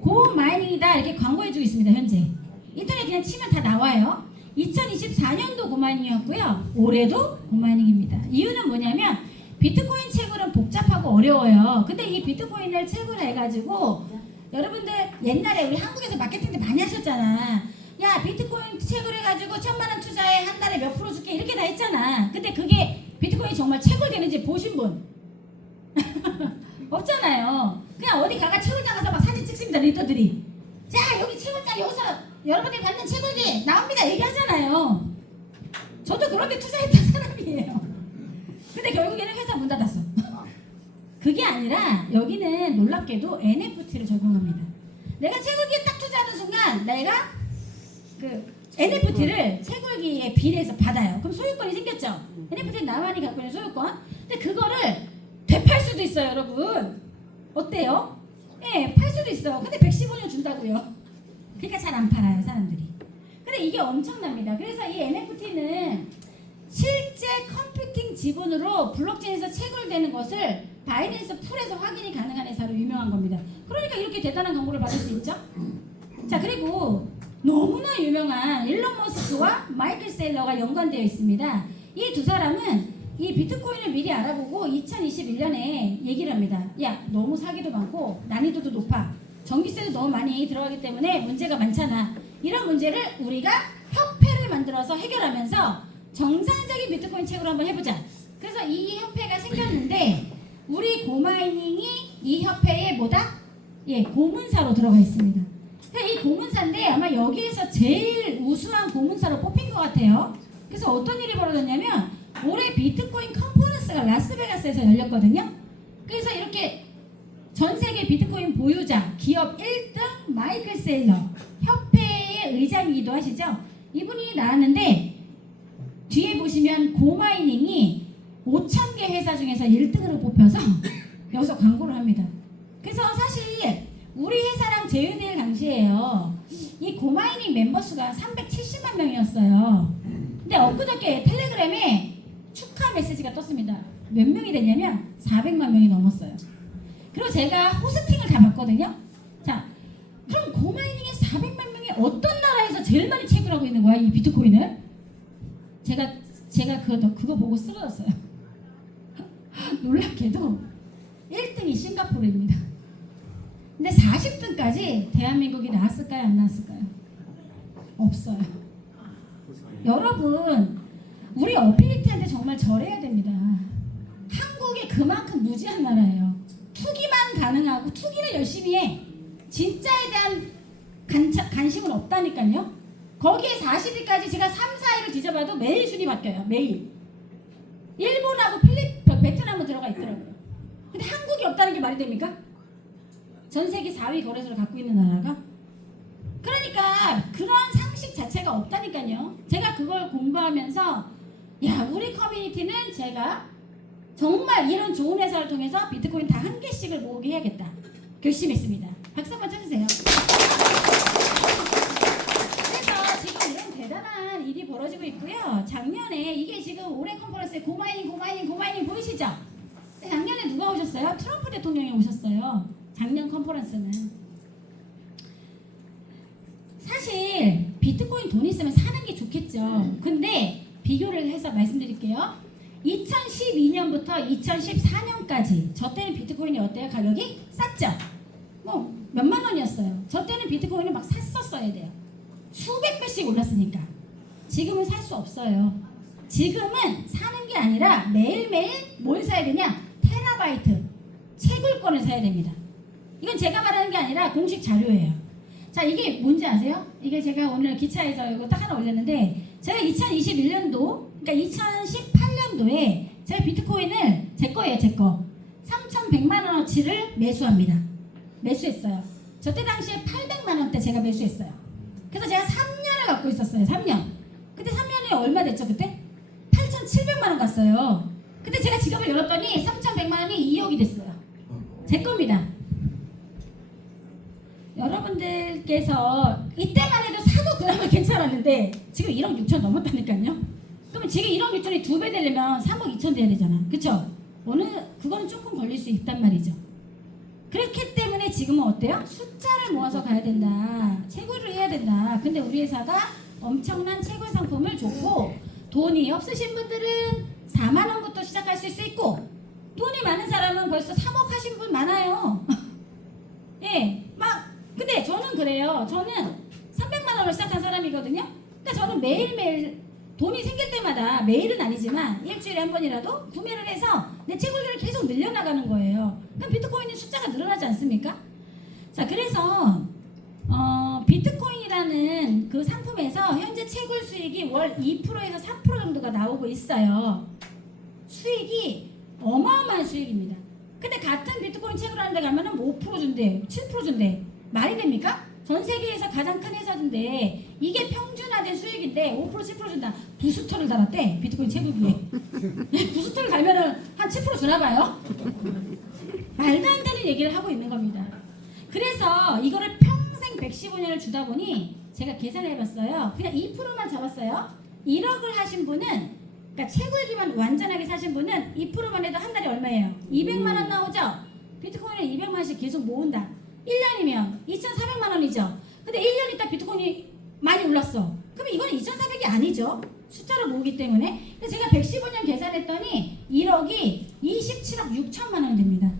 고마이닝이다, 이렇게 광고해주고 있습니다. 현재 인터넷 그냥 치면 다 나와요. 2024년도 고마이닝이었고요, 올해도 고마이닝입니다. 이유는 뭐냐면 비트코인 채굴은 복잡하고 어려워요. 근데 이 비트코인을 채굴해가지고 여러분들 옛날에 우리 한국에서 마케팅 때 많이 하셨잖아. 야, 비트코인 채굴해가지고 1,000만 원 투자해, 한 달에 몇 프로 줄게, 이렇게 다 했잖아. 근데 그게 비트코인이 정말 채굴되는지 보신 분? 없잖아요. 그냥 어디 가가 채굴장 가서 막 사진 찍습니다, 리더들이. 자, 여기 채굴장, 여기서 여러분들이 받는 채굴기 나옵니다, 얘기하잖아요. 저도 그렇게 투자했던 사람이에요. 근데 결국에는 회사 문 닫았어. 그게 아니라 여기는 놀랍게도 NFT를 적용합니다. 내가 채굴기에 딱 투자하는 순간 내가 그 NFT를 채굴기에 비례해서 받아요. 그럼 소유권이 생겼죠. NFT는 나만이 갖고 있는 소유권. 근데 그거를 되팔 수도 있어요, 여러분. 어때요? 예, 팔 수도 있어. 근데 115년 준다고요. 그러니까 잘 안 팔아요, 사람들이. 근데 이게 엄청납니다. 그래서 이 NFT는 실제 컴퓨팅 지분으로 블록체인에서 채굴되는 것을 바이낸스 풀에서 확인이 가능한 회사로 유명한 겁니다. 그러니까 이렇게 대단한 광고를 받을 수 있죠. 자, 그리고 너무나 유명한 일론 머스크와 마이클 세일러가 연관되어 있습니다. 이 두 사람은 이 비트코인을 미리 알아보고 2021년에 얘기를 합니다. 야, 너무 사기도 많고 난이도도 높아. 전기세도 너무 많이 들어가기 때문에 문제가 많잖아. 이런 문제를 우리가 협회를 만들어서 해결하면서 정상적인 비트코인 채굴을 한번 해보자. 그래서 이 협회가 생겼는데 우리 고마이닝이 이 협회에 뭐다? 예, 고문사로 들어가 있습니다. 이 고문사인데 아마 여기에서 제일 우수한 고문사로 뽑힌 것 같아요. 그래서 어떤 일이 벌어졌냐면 올해 비트코인 컨퍼런스가 라스베가스에서 열렸거든요. 그래서 이렇게 전 세계 비트코인 보유자 기업 1등 마이클 세일러, 협회의 의장이기도 하시죠. 이분이 나왔는데 뒤에 보시면 고마이닝이 5,000개 회사 중에서 1등으로 뽑혀서 여기서 광고를 합니다. 그래서 사실 우리 회사랑 제휴될 당시에요, 이 고마이닝 멤버 수가 370만 명이었어요. 근데 엊그저께 텔레그램에 축하 메시지가 떴습니다. 몇 명이 됐냐면 400만 명이 넘었어요. 그리고 제가 호스팅을 다 봤거든요. 자, 그럼 고마이닝의 400만 명이 어떤 나라에서 제일 많이 채굴하고 있는 거야, 이 비트코인을? 제가 그거 보고 쓰러졌어요. 놀랍게도 1등이 싱가포르입니다. 근데 40등까지 대한민국이 나왔을까요, 안 나왔을까요? 없어요. 여러분, 우리 어빌리티한테 정말 절해야 됩니다. 한국이 그만큼 무지한 나라예요. 투기만 가능하고 투기를 열심히 해. 진짜에 대한 관심은 없다니까요. 거기에 40위까지 제가 3, 4위를 뒤져봐도 매일 순위 바뀌어요. 매일. 일본하고 베트남은 들어가 있더라고요. 근데 한국이 없다는 게 말이 됩니까? 전 세계 4위 거래소를 갖고 있는 나라가? 그러니까 그러한 상식 자체가 자체가 없다니까요. 제가 그걸 공부하면서 야, 우리 커뮤니티는 제가 정말 이런 좋은 회사를 통해서 비트코인 다 한 개씩을 모으게 해야겠다 결심했습니다. 박수 한번 쳐주세요. 그래서 지금 이런 대단한 일이 벌어지고 있고요. 작년에 이게 지금 올해 컨퍼런스에 고마이닝 보이시죠? 작년에 누가 오셨어요? 트럼프 대통령이 오셨어요. 작년 컨퍼런스는. 사실 비트코인 돈 있으면 사는 게 좋겠죠. 근데 비교를 해서 말씀드릴게요. 2012년부터 2014년까지 저 때는 비트코인이 어때요? 가격이 쌌죠? 뭐 몇만 원이었어요. 저 때는 비트코인을 막 샀었어야 돼요. 수백 배씩 올랐으니까. 지금은 살 수 없어요. 지금은 사는 게 아니라 매일매일 뭘 사야 되냐? 테라바이트 채굴권을 사야 됩니다. 이건 제가 말하는 게 아니라 공식 자료예요. 자, 이게 뭔지 아세요? 이게 제가 오늘 기차에서 이거 딱 하나 올렸는데, 제가 2021년도, 그러니까 2018년도에 제가 비트코인을 제 거예요, 제 거. 3,100만 원어치를 매수합니다. 매수했어요. 저때 당시에 800만 원대 제가 매수했어요. 그래서 제가 3년을 갖고 있었어요. 3년. 근데 3년이 얼마 됐죠, 그때? 8,700만 원 갔어요. 근데 제가 지갑을 열었더니 3,100만 원이 2억이 됐어요. 제 겁니다. 여러분들께서 이때만 해도 사도 그나마 괜찮았는데 지금 1억 6천 넘었다니까요. 그러면 지금 1억 6천이 2배 되려면 3억 2천 돼야 되잖아. 그쵸? 그거는 조금 걸릴 수 있단 말이죠. 그렇기 때문에 지금은 어때요? 숫자를 모아서 가야 된다. 채굴을 해야 된다. 근데 우리 회사가 엄청난 채굴 상품을 줬고, 돈이 없으신 분들은 4만 원부터 시작할 수 있고, 돈이 많은 사람은 벌써 3억 하신 분 많아요. 예, 근데 저는 그래요. 저는 300만 원을 시작한 사람이거든요. 그러니까 저는 매일매일 돈이 생길 때마다, 매일은 아니지만 일주일에 한 번이라도 구매를 해서 내 채굴들을 계속 늘려나가는 거예요. 그럼 비트코인의 숫자가 늘어나지 않습니까? 자, 그래서 비트코인이라는 그 상품에서 현재 채굴 수익이 월 2%에서 4% 정도가 나오고 있어요. 수익이 어마어마한 수익입니다. 근데 같은 비트코인 채굴하는 데 가면은 5% 준대, 7% 준대. 말이 됩니까? 전 세계에서 가장 큰 회사인데 이게 평준화된 수익인데 5% 7% 준다. 부스터를 달았대, 비트코인 채굴기에. 부스터를 달면은 한 7% 주나 봐요. 말도 안 되는 얘기를 하고 있는 겁니다. 그래서 이거를 평생 115년을 주다 보니 제가 계산을 해봤어요. 그냥 2%만 잡았어요. 1억을 하신 분은, 그러니까 채굴기만 완전하게 사신 분은 2%만 해도 한 달에 얼마예요? 200만 원 나오죠? 비트코인을 200만 원씩 계속 모은다. 1년이면 2,400만 원이죠. 근데 1년 있다 비트코인이 많이 올랐어. 그러면 이건 2,400이 아니죠. 숫자를 모으기 때문에. 그래서 제가 115년 계산했더니 1억이 27억 6천만 원 됩니다.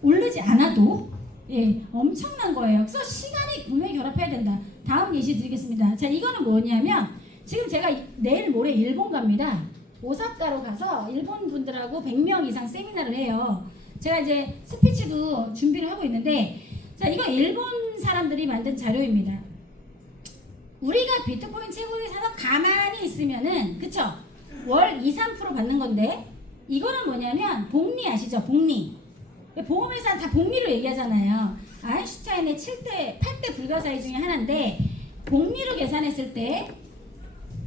오르지 않아도. 예, 엄청난 거예요. 그래서 시간이 분명히 결합해야 된다. 다음 예시 드리겠습니다. 자, 이거는 뭐냐면 지금 제가 내일 모레 일본 갑니다. 오사카로 가서 일본 분들하고 100명 이상 세미나를 해요. 제가 이제 스피치도 준비를 하고 있는데, 자, 이거 일본 사람들이 만든 자료입니다. 우리가 비트코인 채굴기 사서 가만히 있으면은, 그쵸? 월 2, 3% 받는 건데, 이거는 뭐냐면 복리 아시죠? 복리. 보험회사는 다 복리로 얘기하잖아요. 아인슈타인의 8대 불가사의 중에 하나인데, 복리로 계산했을 때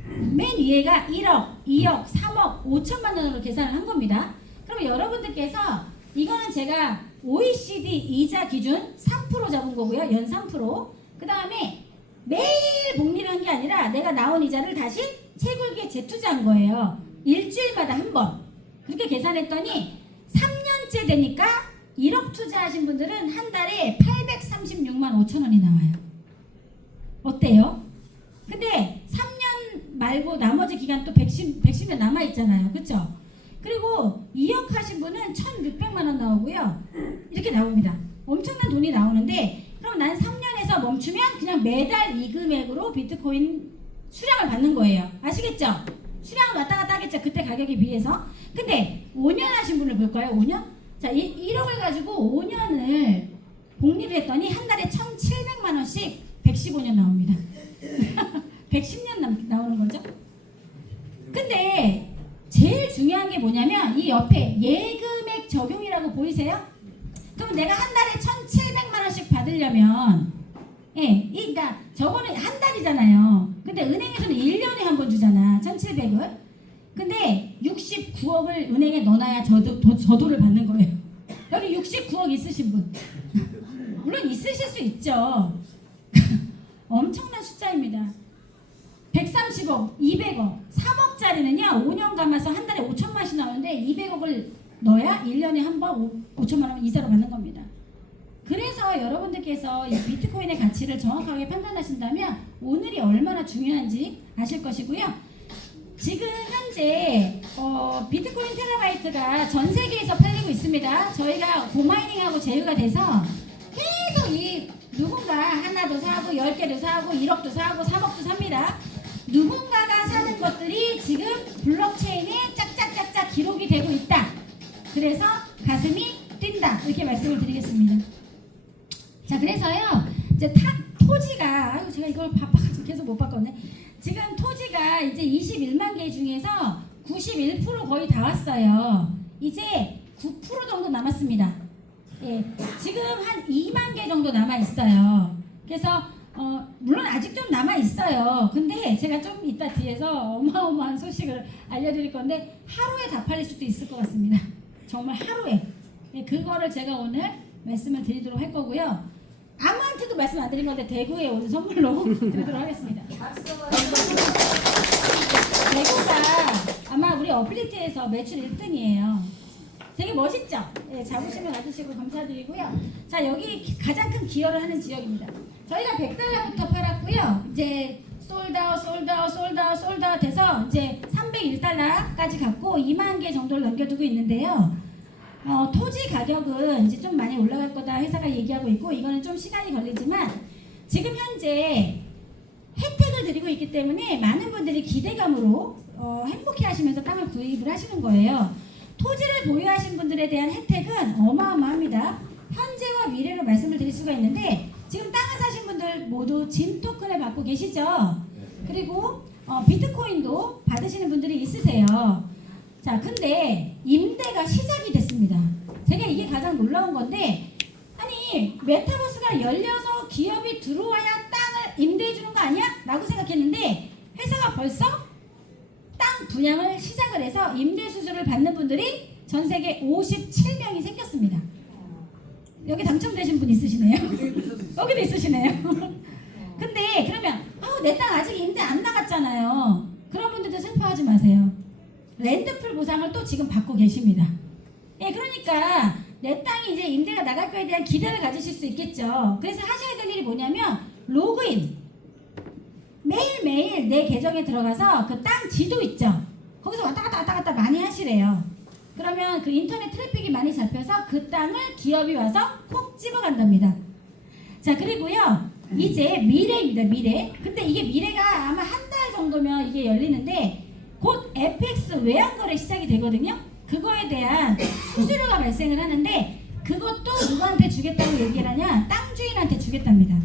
맨 위에가 1억, 2억, 3억, 5천만 원으로 계산을 한 겁니다. 그럼 여러분들께서 이거는 제가 OECD 이자 기준 3% 잡은 거고요. 연 3%. 그 다음에 매일 복리를 한 게 아니라 내가 나온 이자를 다시 채굴기에 재투자한 거예요. 일주일마다 한 번. 그렇게 계산했더니 3년째 되니까 1억 투자하신 분들은 한 달에 836만 5천 원이 나와요. 어때요? 근데 3년 말고 나머지 기간 또 110년 남아있잖아요. 그쵸? 그리고 2억 하신 분은 1,600만 원 나오고요. 이렇게 나옵니다. 엄청난 돈이 나오는데, 그럼 난 3년에서 멈추면 그냥 매달 이 금액으로 비트코인 수량을 받는 거예요. 아시겠죠? 수량은 왔다 갔다 하겠죠. 그때 가격에 비해서. 근데 5년 하신 분을 볼까요? 5년? 자, 1억을 가지고 5년을 복리를 했더니 한 달에 1,700만 원씩 115년 나옵니다. 110년 나오는 거죠. 근데 제일 중요한 게 뭐냐면 이 옆에 예금액 적용이라고 보이세요? 그럼 내가 한 달에 1,700만 원씩 받으려면 예, 그러니까 저거는 한 달이잖아요. 근데 은행에서는 1년에 한 번 주잖아. 1,700을. 근데 69억을 은행에 넣어놔야 저도를 받는 거예요. 여기 69억 있으신 분. 물론 있으실 수 있죠. 엄청난 숫자입니다. 130억, 200억, 3억짜리는요 5년 감아서 한 달에 5천만 원씩 나오는데 200억을 넣어야 1년에 한 번 5천만 원 이자로 받는 겁니다. 그래서 여러분들께서 이 비트코인의 가치를 정확하게 판단하신다면 오늘이 얼마나 중요한지 아실 것이고요. 지금 현재 비트코인 테라바이트가 전 세계에서 팔리고 있습니다. 저희가 고마이닝하고 제휴가 돼서 계속 이 누군가 하나도 사고 10개도 사고 1억도 사고 3억도 삽니다. 누군가가 사는 것들이 지금 블록체인에 짝짝짝짝 기록이 되고 있다. 그래서 가슴이 뛴다. 이렇게 말씀을 드리겠습니다. 자, 그래서요. 이제 토지가 아이고 제가 이걸 바빠가지고 계속 못 바꿨네. 지금 토지가 이제 21만 개 중에서 91% 거의 다 왔어요. 이제 9% 정도 남았습니다. 예, 지금 한 2만 개 정도 남아 있어요. 그래서 물론 아직 좀 남아 있어요. 근데 제가 좀 이따 뒤에서 어마어마한 소식을 알려드릴 건데 하루에 다 팔릴 수도 있을 것 같습니다. 정말 하루에. 예, 그거를 제가 오늘 말씀을 드리도록 할 거고요. 아무한테도 말씀 안 드린 건데 대구에 오늘 선물로 드리도록 하겠습니다. 대구가 아마 우리 어빌리티에서 매출 1등이에요. 되게 멋있죠? 네, 잡으시면 와주시고 감사드리고요. 자, 여기 가장 큰 기여를 하는 지역입니다. 저희가 100달러부터 팔았고요. 이제 솔드아웃 해서 이제 301달러까지 갔고 2만 개 정도를 넘겨두고 있는데요. 토지 가격은 이제 좀 많이 올라갈 거다 회사가 얘기하고 있고 이거는 좀 시간이 걸리지만 지금 현재 혜택을 드리고 있기 때문에 많은 분들이 기대감으로 행복해 하시면서 땅을 구입을 하시는 거예요. 토지를 보유하신 분들에 대한 혜택은 어마어마합니다. 현재와 미래로 말씀을 드릴 수가 있는데 지금 땅을 사신 분들 모두 진 토큰을 받고 계시죠. 그리고 비트코인도 받으시는 분들이 있으세요. 자, 근데 임대가 시작이 됐습니다. 제가 이게 가장 놀라운 건데 아니 메타버스가 열려서 기업이 들어와야 땅을 임대해 주는 거 아니야? 라고 생각했는데 회사가 벌써 땅 분양을 시작을 해서 임대 수수료를 받는 분들이 전 세계 57명이 생겼습니다. 여기 당첨되신 분 있으시네요. 여기도 있으시네요. 근데 그러면 내 땅 아직 임대 안 나갔잖아요. 그런 분들도 슬퍼하지 마세요. 랜드풀 보상을 또 지금 받고 계십니다. 예, 그러니까 내 땅이 이제 임대가 나갈 거에 대한 기대를 가지실 수 있겠죠. 그래서 하셔야 될 일이 뭐냐면 로그인 매일매일 내 계정에 들어가서 그 땅 지도 있죠. 거기서 왔다 갔다 많이 하시래요. 그러면 그 인터넷 트래픽이 많이 잡혀서 그 땅을 기업이 와서 콕 집어간답니다. 자, 그리고요 이제 미래입니다. 미래. 근데 이게 미래가 아마 한 달 정도면 이게 열리는데 곧 FX 외환거래 시작이 되거든요. 그거에 대한 수수료가 발생을 하는데 그것도 누구한테 주겠다고 얘기를 하냐? 땅 주인한테 주겠답니다.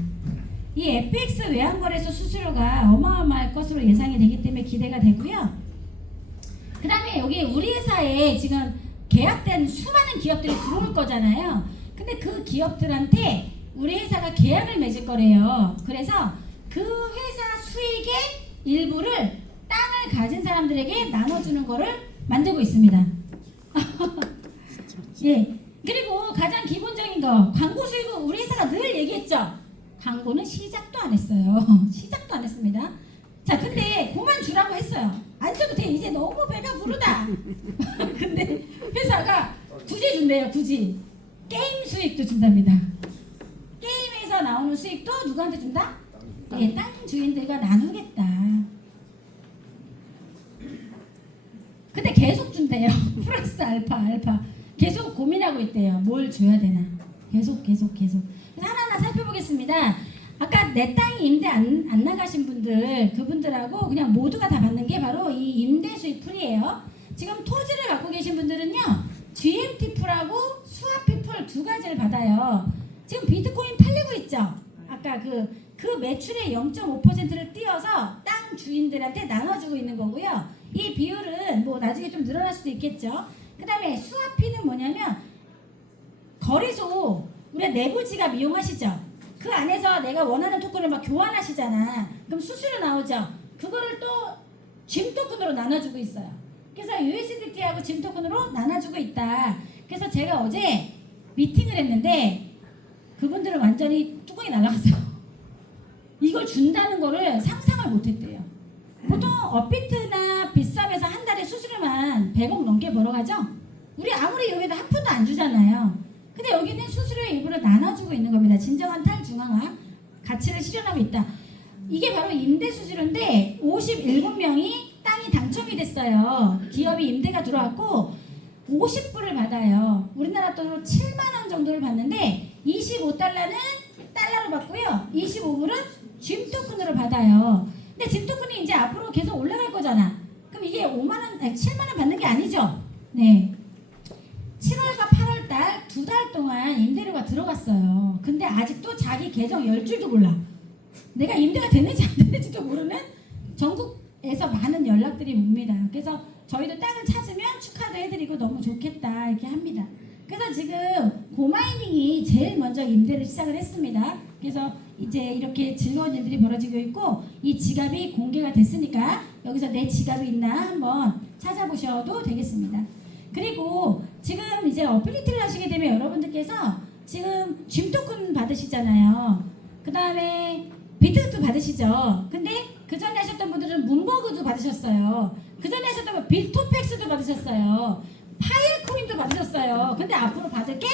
이 FX 외환거래소 수수료가 어마어마할 것으로 예상이 되기 때문에 기대가 되고요. 그 다음에 여기 우리 회사에 지금 계약된 수많은 기업들이 들어올 거잖아요. 근데 그 기업들한테 우리 회사가 계약을 맺을 거래요. 그래서 그 회사 수익의 일부를 땅을 가진 사람들에게 나눠주는 거를 만들고 있습니다. 예. 그리고 가장 기본적인 거 광고 수익은 우리 회사가 늘 얘기했죠. 광고는 시작도 안 했어요. 시작도 안 했습니다. 자, 근데 그만 주라고 했어요. 안 줘도 돼. 이제 너무 배가 부르다. 근데 회사가 굳이 준대요. 굳이. 게임 수익도 준답니다. 게임에서 나오는 수익도 누구한테 준다? 예, 땅 주인들과 나누겠다. 근데 계속 준대요. 플러스 알파. 계속 고민하고 있대요. 뭘 줘야 되나. 계속. 그래서 하나하나 살펴보겠습니다. 아까 내 땅이 임대 안 나가신 분들, 그분들하고 그냥 모두가 다 받는 게 바로 이 임대 수익 풀이에요. 지금 토지를 갖고 계신 분들은요, GMT 풀하고 스와피 풀 두 가지를 받아요. 지금 비트코인 팔리고 있죠? 아까 그 매출의 0.5%를 띄어서 땅 주인들한테 나눠주고 있는 거고요. 이 비율은 뭐 나중에 좀 늘어날 수도 있겠죠. 그 다음에 스와피는 뭐냐면 거래소, 우리가 내부 지갑 이용하시죠? 그 안에서 내가 원하는 토큰을 막 교환하시잖아. 그럼 수수료 나오죠. 그거를 또 짐 토큰으로 나눠주고 있어요. 그래서 USDT하고 짐 토큰으로 나눠주고 있다. 그래서 제가 어제 미팅을 했는데 그분들은 완전히 뚜껑이 날아갔어요. 이걸 준다는 거를 상상을 못했대요. 보통 업비트나 빗썸에서 한 달에 수수료만 100억 넘게 벌어가죠? 우리 아무리 여기다 한 푼도 안 주잖아요. 근데 여기는 수수료의 일부를 나눠주고 있는 겁니다. 진정한 탈중앙화 가치를 실현하고 있다. 이게 바로 임대 수수료인데 57명이 땅이 당첨이 됐어요. 기업이 임대가 들어왔고 50불을 받아요. 우리나라 돈으로 7만 원 정도를 받는데 25달러는 달러로 받고요. 25불은 짐 토큰으로 받아요. 근데 짐 토큰이 이제 앞으로 계속 올라갈 거잖아. 그럼 이게 5만 원, 아니 7만 원 받는 게 아니죠. 네. 7월과 8월 달 2달 동안 임대료가 들어갔어요. 근데 아직도 자기 계정 열 줄도 몰라. 내가 임대가 됐는지 안 됐는지도 모르는 전국에서 많은 연락들이 옵니다. 그래서 저희도 땅을 찾으면 축하도 해드리고 너무 좋겠다 이렇게 합니다. 그래서 지금 고마이닝이 제일 먼저 임대를 시작을 했습니다. 그래서 이제 이렇게 즐거운 일들이 벌어지고 있고 이 지갑이 공개가 됐으니까 여기서 내 지갑이 있나 한번 찾아보셔도 되겠습니다. 그리고 지금 이제 어필리티를 하시게 되면 여러분들께서 지금 짐 토큰 받으시잖아요. 그 다음에 비트도 받으시죠. 근데 그 전에 하셨던 분들은 문버그도 받으셨어요. 그 전에 하셨던 분 비토팩스도 받으셨어요. 파일코인도 받으셨어요. 근데 앞으로 받을 게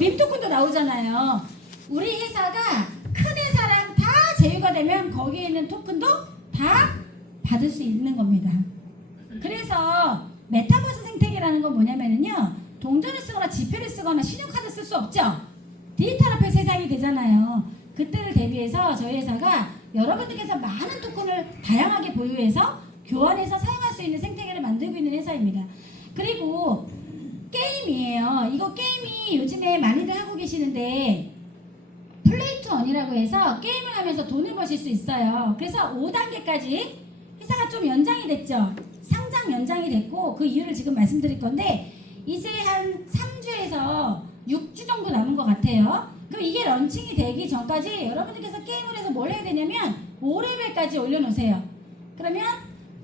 밈토큰도 나오잖아요. 우리 회사가 큰 회사랑 다 제휴가 되면 거기에 있는 토큰도 다 받을 수 있는 겁니다. 그래서 메타버스 생태계라는 건 뭐냐면요. 동전을 쓰거나 지폐를 쓰거나 신용카드 쓸 수 없죠. 디지털 화폐 세상이 되잖아요. 그때를 대비해서 저희 회사가 여러분들께서 많은 토큰을 다양하게 보유해서 교환해서 사용할 수 있는 생태계를 만들고 있는 회사입니다. 그리고 게임이에요. 이거 게임이 요즘에 많이들 하고 계시는데 플레이 투 언이라고 해서 게임을 하면서 돈을 버실 수 있어요. 그래서 5단계까지 회사가 좀 연장이 됐죠. 상장 연장이 됐고 그 이유를 지금 말씀드릴 건데 이제 한 3주에서 6주 정도 남은 것 같아요. 그럼 이게 런칭이 되기 전까지 여러분들께서 게임을 해서 뭘 해야 되냐면 5레벨까지 올려놓으세요. 그러면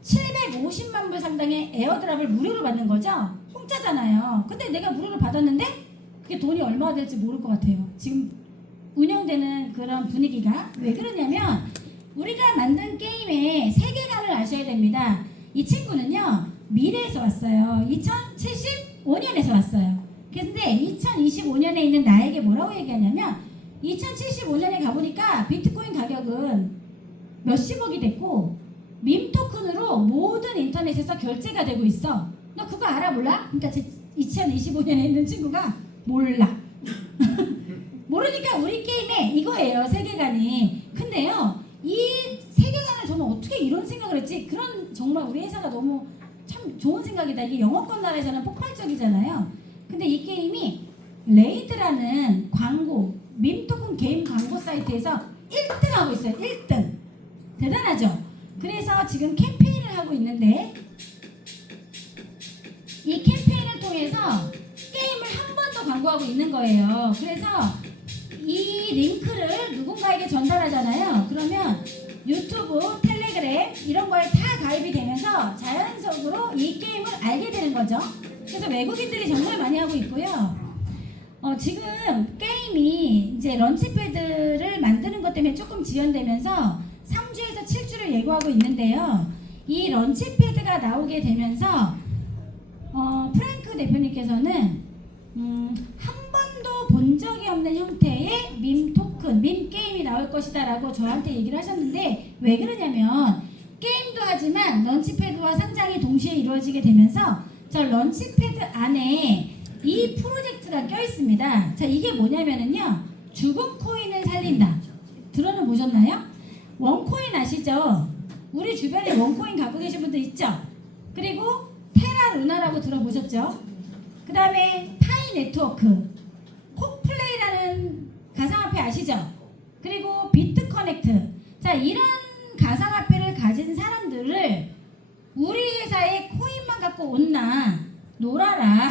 750만 불 상당의 에어드랍을 무료로 받는 거죠. 공짜잖아요. 근데 내가 무료로 받았는데 그게 돈이 얼마가 될지 모를 것 같아요. 지금 운영되는 그런 분위기가 왜 그러냐면 우리가 만든 게임의 세계관을 아셔야 됩니다. 이 친구는요 미래에서 왔어요. 2075년에서 왔어요. 근데 2025년에 있는 나에게 뭐라고 얘기하냐면 2075년에 가보니까 비트코인 가격은 몇십억이 됐고 밈 토큰으로 모든 인터넷에서 결제가 되고 있어. 너 그거 알아 몰라? 그러니까 2025년에 있는 친구가 몰라. 모르니까 우리 게임에 이거예요 세계관이. 근데요 이 세계관을 저는 어떻게 이런 생각을 했지? 그런 정말 우리 회사가 너무 참 좋은 생각이다. 이게 영어권 나라에서는 폭발적이잖아요. 근데 이 게임이 레이드라는 광고 밈토큰 게임 광고 사이트에서 1등 하고 있어요. 1등. 대단하죠? 그래서 지금 캠페인을 하고 있는데 이 캠페인을 통해서 게임을 한 번 더 광고하고 있는 거예요. 그래서 이 링크를 누군가에게 전달하잖아요. 그러면 유튜브, 텔레그램 이런 거에 다 가입이 되면서 자연적으로 이 게임을 알게 되는 거죠. 그래서 외국인들이 정말 많이 하고 있고요. 지금 게임이 이제 런치패드를 만드는 것 때문에 조금 지연되면서 3주에서 7주를 예고하고 있는데요. 이 런치패드가 나오게 되면서 프랭크 대표님께서는 한 번도 본 적이 없는 형태의 밈 토큰, 밈 게임이 나올 것이다 라고 저한테 얘기를 하셨는데 왜 그러냐면 게임도 하지만 런치패드와 상장이 동시에 이루어지게 되면서 저 런치패드 안에 이 프로젝트가 껴있습니다. 자, 이게 뭐냐면은요 죽은 코인을 살린다. 들어는 보셨나요? 원코인 아시죠? 우리 주변에 원코인 갖고 계신 분들 있죠? 그리고 테라 루나라고 들어보셨죠? 그 다음에 파이 네트워크, 콕플레이라는 가상화폐 아시죠? 그리고 비트 커넥트. 자, 이런 가상화폐를 가진 사람들을 우리 회사에 코인만 갖고 온나 놀아라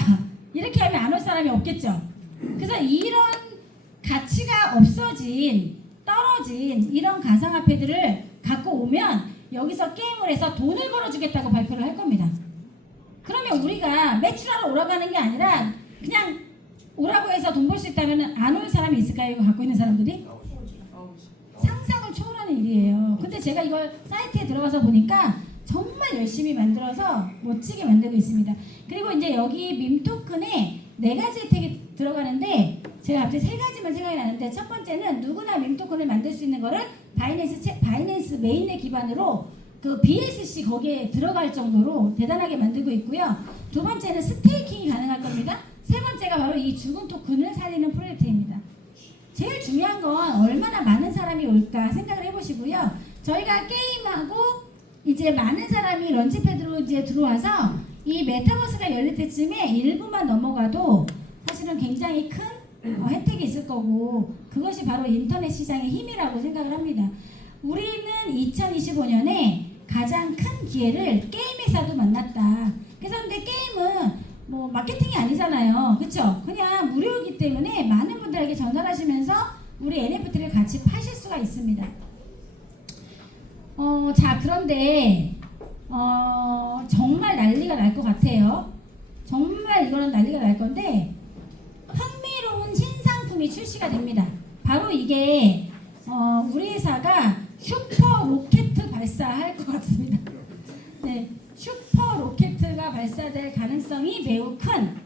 이렇게 하면 안 올 사람이 없겠죠. 그래서 이런 가치가 없어진 떨어진 이런 가상화폐들을 갖고 오면 여기서 게임을 해서 돈을 벌어주겠다고 발표를 할 겁니다. 그러면 우리가 매출하러 오라고 하는 게 아니라 그냥 오라고 해서 돈 벌 수 있다면 안 올 사람이 있을까요? 이거 갖고 있는 사람들이? 상상을 초월하는 일이에요. 근데 제가 이걸 사이트에 들어가서 보니까 정말 열심히 만들어서 멋지게 만들고 있습니다. 그리고 이제 여기 밈 토큰에 4가지 혜택이 들어가는데 제가 갑자기 3가지만 생각이 나는데, 첫 번째는 누구나 밈 토큰을 만들 수 있는 거를 바이낸스 메인넷 기반으로 그 BSC 거기에 들어갈 정도로 대단하게 만들고 있고요. 두 번째는 스테이킹이 가능할 겁니다. 세 번째가 바로 이 죽은 토큰을 살리는 프로젝트입니다. 제일 중요한 건 얼마나 많은 사람이 올까 생각을 해보시고요. 저희가 게임하고 이제 많은 사람이 런치패드로 이제 들어와서 이 메타버스가 열릴 때쯤에 일부만 넘어가도 사실은 굉장히 큰 혜택이 있을 거고, 그것이 바로 인터넷 시장의 힘이라고 생각을 합니다. 우리는 2025년에 가장 큰 기회를 게임 회사도 만났다. 그래서 근데 게임은 뭐 마케팅이 아니잖아요. 그렇죠? 그냥 무료이기 때문에 많은 분들에게 전달하시면서 우리 NFT를 같이 파실 수가 있습니다. 자, 그런데 정말 난리가 날 것 같아요. 정말 이거는 난리가 날 건데 흥미로운 신상품이 출시가 됩니다. 바로 이게 우리 회사가 슈퍼 로켓 발사할 것 같습니다. 네, 슈퍼 로켓가 발사될 가능성이 매우 큰,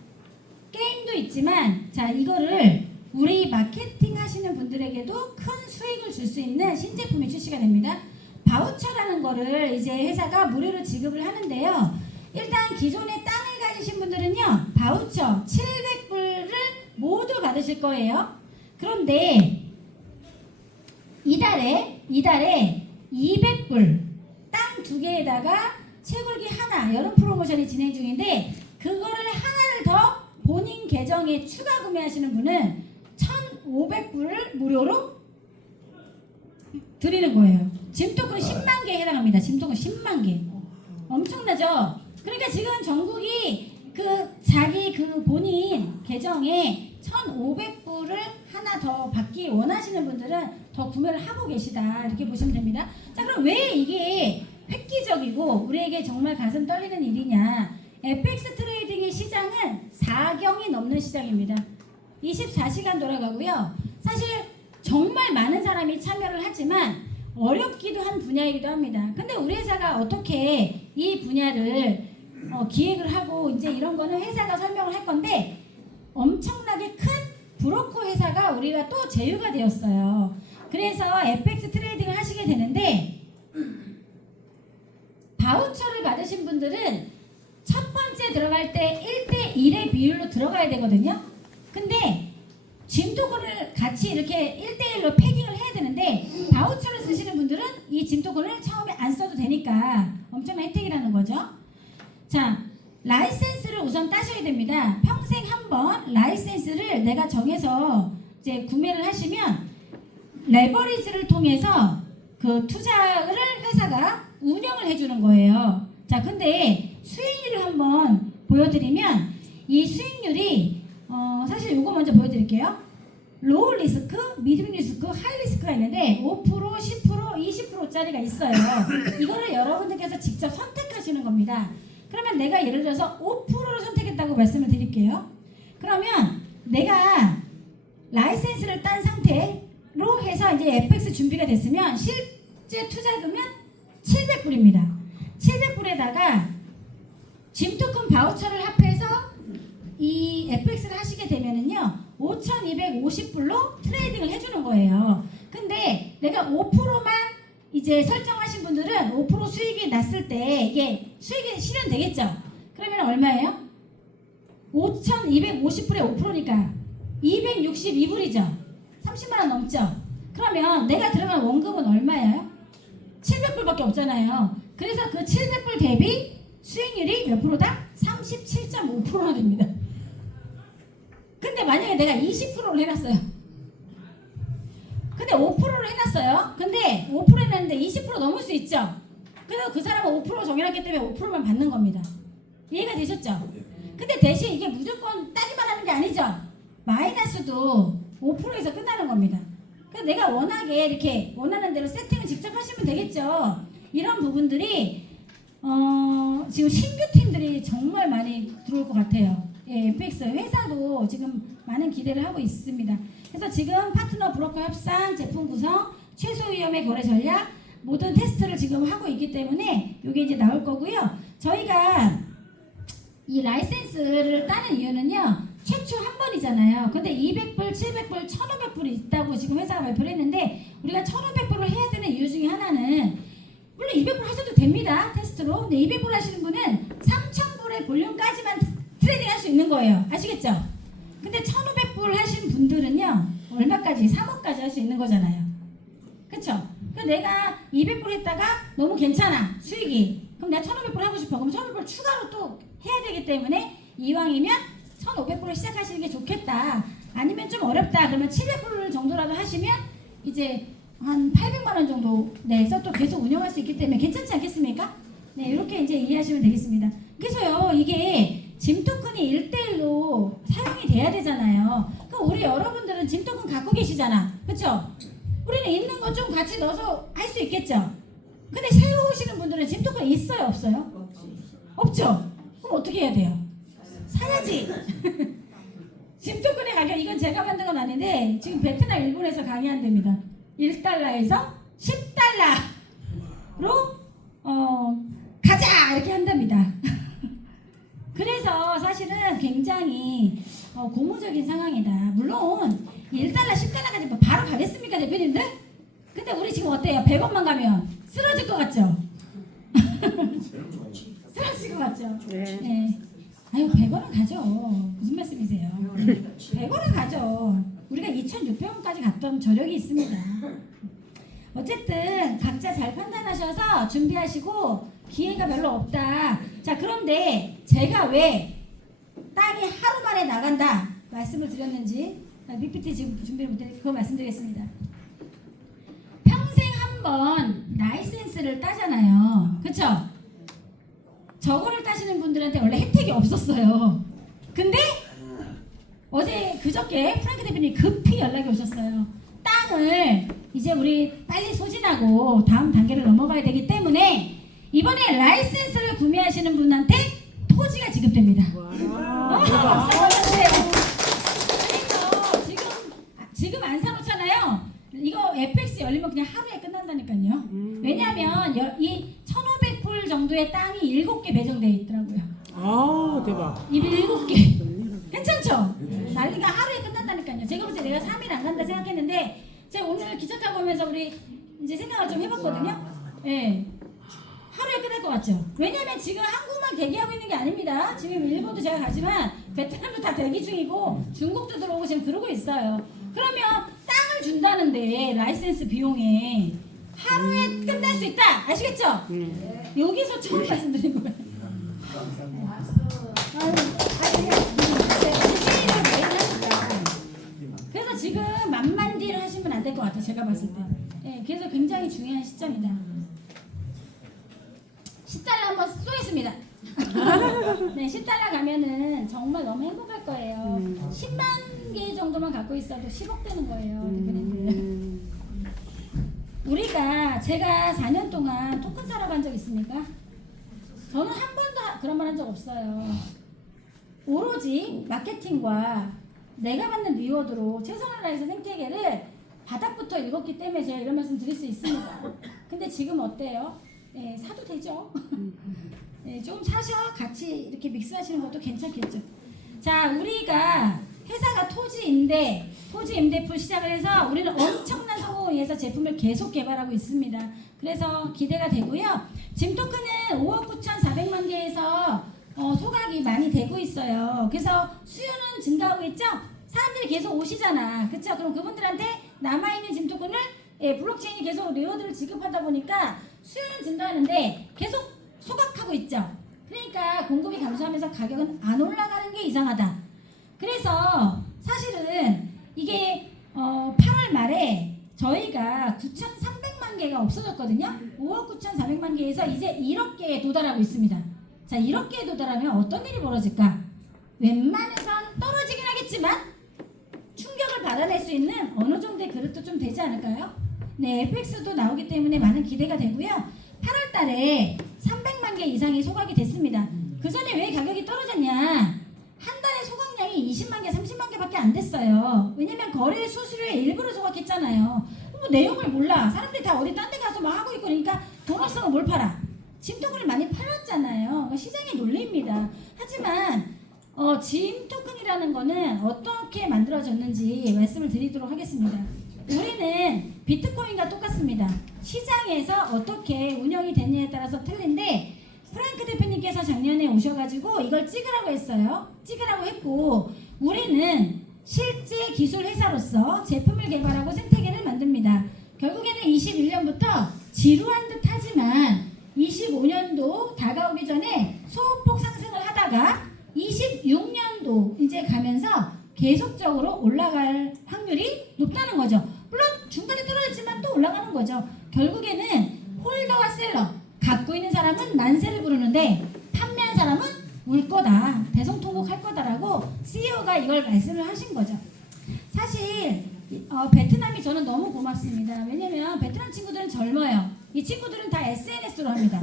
게임도 있지만, 자, 이거를 우리 마케팅 하시는 분들에게도 큰 수익을 줄 수 있는 신제품이 출시가 됩니다. 바우처라는 거를 이제 회사가 무료로 지급을 하는데요. 일단 기존에 땅을 가지신 분들은요, 바우처 700불을 모두 받으실 거예요. 그런데 이달에 200불 땅 2개에다가 채굴기 하나, 여름 프로모션이 진행 중인데 그거를 하나를 더 본인 계정에 추가 구매하시는 분은 1,500불을 무료로 드리는 거예요. 짐토큰 10만 개에 해당합니다. 짐토큰 10만 개. 엄청나죠? 그러니까 지금 전국이 자기 본인 계정에 1,500불을 하나 더 받기 원하시는 분들은 더 구매를 하고 계시다, 이렇게 보시면 됩니다. 자, 그럼 왜 이게 획기적이고 우리에게 정말 가슴 떨리는 일이냐? FX 트레이딩의 시장은 4경이 넘는 시장입니다. 24시간 돌아가고요. 사실 정말 많은 사람이 참여를 하지만 어렵기도 한 분야이기도 합니다. 근데 우리 회사가 어떻게 이 분야를 기획을 하고 이제 이런 거는 회사가 설명을 할 건데, 엄청나게 큰 브로커 회사가 우리가 또 제휴가 되었어요. 그래서 FX 트레이딩을 하시게 되는데, 바우처를 받으신 분들은 첫 번째 들어갈 때 1대1의 비율로 들어가야 되거든요. 근데 짐토큰을 같이 이렇게 1대1로 패깅을 해야 되는데, 바우처를 쓰시는 분들은 이 짐토큰을 처음에 안 써도 되니까 엄청난 혜택이라는 거죠. 자, 라이센스를 우선 따셔야 됩니다. 평생 한 번 라이센스를 내가 정해서 이제 구매를 하시면 레버리지를 통해서 그 투자를 회사가 운영을 해주는 거예요. 자, 근데 수익률을 한번 보여드리면 이 수익률이 사실 이거 먼저 보여드릴게요. 로우 리스크, 미디움 리스크, 하이 리스크가 있는데 5%, 10%, 20%짜리가 있어요. 이거를 여러분들께서 직접 선택하시는 겁니다. 그러면 내가 예를 들어서 5%를 선택했다고 말씀을 드릴게요. 그러면 내가 라이센스를 딴 상태로 해서 이제 FX 준비가 됐으면 실제 투자금은 700불입니다. 700불에다가 짐토큰 바우처를 합해서 이 FX를 하시게 되면은요, 5,250불로 트레이딩을 해주는 거예요. 근데 내가 5%만 이제 설정하신 분들은 5% 수익이 났을 때 이게 수익이 실현되겠죠? 그러면 얼마예요? 5,250불에 5%니까 262불이죠? 30만원 넘죠? 그러면 내가 들어간 원금은 얼마예요? 700불밖에 없잖아요. 그래서 그 700불 대비 수익률이 몇 프로다? 37.5%가 됩니다. 근데 만약에 내가 20%를 해놨어요. 근데 5%를 해놨어요. 근데 5% 해놨는데 20% 넘을 수 있죠. 그래서 그 사람은 5% 정해놨기 때문에 5%만 받는 겁니다. 이해가 되셨죠? 근데 대신 이게 무조건 따기만 하는 게 아니죠. 마이너스도 5%에서 끝나는 겁니다. 그래서 내가 워낙에 이렇게 원하는 대로 세팅을 직접 하시면 되겠죠. 이런 부분들이 지금 신규 팀들이 정말 많이 들어올 것 같아요. 예, FX 회사도 지금 많은 기대를 하고 있습니다. 그래서 지금 파트너 브로커 협상, 제품 구성, 최소 위험의 거래 전략 모든 테스트를 지금 하고 있기 때문에 이게 이제 나올 거고요. 저희가 이 라이센스를 따는 이유는요. 최초 한 번이잖아요. 근데 200불, 700불, 1500불이 있다고 지금 회사가 발표를 했는데 우리가 1500불을 해야 되는 이유 중에 하나는 물론 200불 하셔도 됩니다. 테스트로. 근데 200불 하시는 분은 3000불의 볼륨까지만 트레이딩 할 수 있는 거예요. 아시겠죠? 근데 1500불 하신 분들은요. 얼마까지? 3억까지 할 수 있는 거잖아요. 그쵸? 그러니까 내가 200불 했다가 너무 괜찮아. 수익이. 그럼 내가 1500불 하고 싶어. 그럼 1500불 추가로 또 해야 되기 때문에 이왕이면 1500불을 시작하시는 게 좋겠다. 아니면 좀 어렵다. 그러면 700불 정도라도 하시면 이제 한 800만 원 정도 내서 또 계속 운영할 수 있기 때문에 괜찮지 않겠습니까? 네, 이렇게 이제 이해하시면 되겠습니다. 그래서요, 이게 짐 토큰이 1대1로 사용이 돼야 되잖아요. 그럼 우리 여러분들은 짐 토큰 갖고 계시잖아. 그쵸? 우리는 있는 거 좀 같이 넣어서 할 수 있겠죠? 근데 새로 오시는 분들은 짐 토큰 있어요? 없어요? 없죠? 그럼 어떻게 해야 돼요? 사야지. 짐 토큰의 가격, 이건 제가 만든 건 아닌데 지금 베트남, 일본에서 강의한답니다. 1달러에서 10달러로 가자! 이렇게 한답니다. 그래서 사실은 굉장히 고무적인 상황이다. 물론 1달러, 10달러까지 바로 가겠습니까, 대표님들? 근데 우리 지금 어때요? 100원만 가면 쓰러질 것 같죠? 쓰러질 것 같죠? 네. 아유, 100원은 가죠. 무슨 말씀이세요? 100원은 가죠. 우리가 2,600원까지 갔던 저력이 있습니다. 어쨌든 각자 잘 판단하셔서 준비하시고 기회가 별로 없다. 자, 그런데 제가 왜 땅이 하루 만에 나간다 말씀을 드렸는지 PPT 지금 준비를 못해 그거 말씀드리겠습니다. 평생 한 번 라이센스를 따잖아요. 그쵸? 저거를 따시는 분들한테 원래 혜택이 없었어요. 근데 어제 그저께 프랭크 대표님 급히 연락이 오셨어요. 땅을 이제 우리 빨리 소진하고 다음 단계를 넘어가야 되기 때문에 이번에 라이센스를 구매하시는 분한테 토지가 지급됩니다. 그래서 지금 안 사놓잖아요. 이거 FX 열리면 그냥 하루에 끝난다니까요. 왜냐하면 이 1500불 정도의 땅이 7개 배정되어 있더라고요. 아, 대박. 7개. 괜찮죠? 난리가 하루에 끝난다니까요. 제가 볼 때 내가 3일 안 간다 생각했는데 제가 오늘 기차 타고 오면서 우리 이제 생각을 좀 해봤거든요. 예. 하루에 끝날 것 같죠? 왜냐면 지금 한국만 대기하고 있는 게 아닙니다. 지금 일본도 제가 가지만 베트남도 다 대기 중이고 중국도 들어오고 지금 그러고 있어요. 그러면 땅을 준다는데 라이센스 비용에 하루에 끝날 수 있다. 아시겠죠? 여기서 처음 말씀드린 거예요. 그래서 지금 만만디를 하시면 안 될 것 같아요. 제가 봤을 때. 네, 그래서 굉장히 중요한 시점이다. 10달러 한번 쏘겠습니다. 네, 10달러 가면은 정말 너무 행복할 거예요. 10만 개 정도만 갖고 있어도 10억 되는 거예요, 대표님들. 우리가 제가 4년 동안 토큰 사러 간 적 있습니까? 저는 한 번도 그런 말 한 적 없어요. 오로지 마케팅과 내가 받는 리워드로 최선을 다해서 생태계를 바닥부터 읽었기 때문에 제가 이런 말씀 드릴 수 있습니다. 근데 지금 어때요? 네, 사도 되죠? 네, 좀 사셔 같이 이렇게 믹스하시는 것도 괜찮겠죠. 자, 우리가 회사가 토지 임대풀 시작을 해서 우리는 엄청난 성공을 위해서 제품을 계속 개발하고 있습니다. 그래서 기대가 되고요. 짐 토큰은 5억 9,400만 개에서 소각이 많이 되고 있어요. 그래서 수요는 증가하고 있죠? 사람들이 계속 오시잖아. 그쵸? 그럼 그분들한테 남아있는 짐 토큰을 블록체인이 계속 리워드를 지급하다 보니까 수요는 증가하는데 계속 소각하고 있죠. 그러니까 공급이 감소하면서 가격은 안 올라가는 게 이상하다. 그래서 사실은 이게 8월 말에 저희가 9,300만 개가 없어졌거든요. 5억 9,400만 개에서 이제 1억 개에 도달하고 있습니다. 자, 1억 개에 도달하면 어떤 일이 벌어질까? 웬만해선 떨어지긴 하겠지만 충격을 받아야 알아낼 수 있는 어느 정도의 그릇도 좀 되지 않을까요? 네, FX도 나오기 때문에 많은 기대가 되고요. 8월 달에 300만 개 이상이 소각이 됐습니다. 그 전에 왜 가격이 떨어졌냐? 한 달에 소각량이 20만 개, 30만 개밖에 안 됐어요. 왜냐면 거래 수수료에 일부러 소각했잖아요. 뭐 내용을 몰라. 사람들이 다 어디 딴 데 가서 막 하고 있고 그러니까 돈 없어서 뭘 팔아? 짐토큰을 많이 팔았잖아요. 시장의 논리입니다. 하지만 짐 토큰이라는 거는 어떻게 만들어졌는지 말씀을 드리도록 하겠습니다. 우리는 비트코인과 똑같습니다. 시장에서 어떻게 운영이 됐냐에 따라서 틀린데 프랑크 대표님께서 작년에 오셔가지고 이걸 찍으라고 했어요. 찍으라고 했고 우리는 실제 기술 회사로서 제품을 개발하고 생태계를 만듭니다. 결국에는 21년부터 지루한 듯 하지만 25년도 다가오기 전에 소폭 상승을 하다가 26년도 이제 가면서 계속적으로 올라갈 확률이 높다는 거죠. 물론 중간에 떨어졌지만 또 올라가는 거죠. 결국에는 홀더와 셀러, 갖고 있는 사람은 만세를 부르는데 판매한 사람은 울 거다, 대성통곡할 거다라고 CEO가 이걸 말씀을 하신 거죠. 사실 베트남이 저는 너무 고맙습니다. 왜냐면 베트남 친구들은 젊어요. 이 친구들은 다 SNS로 합니다.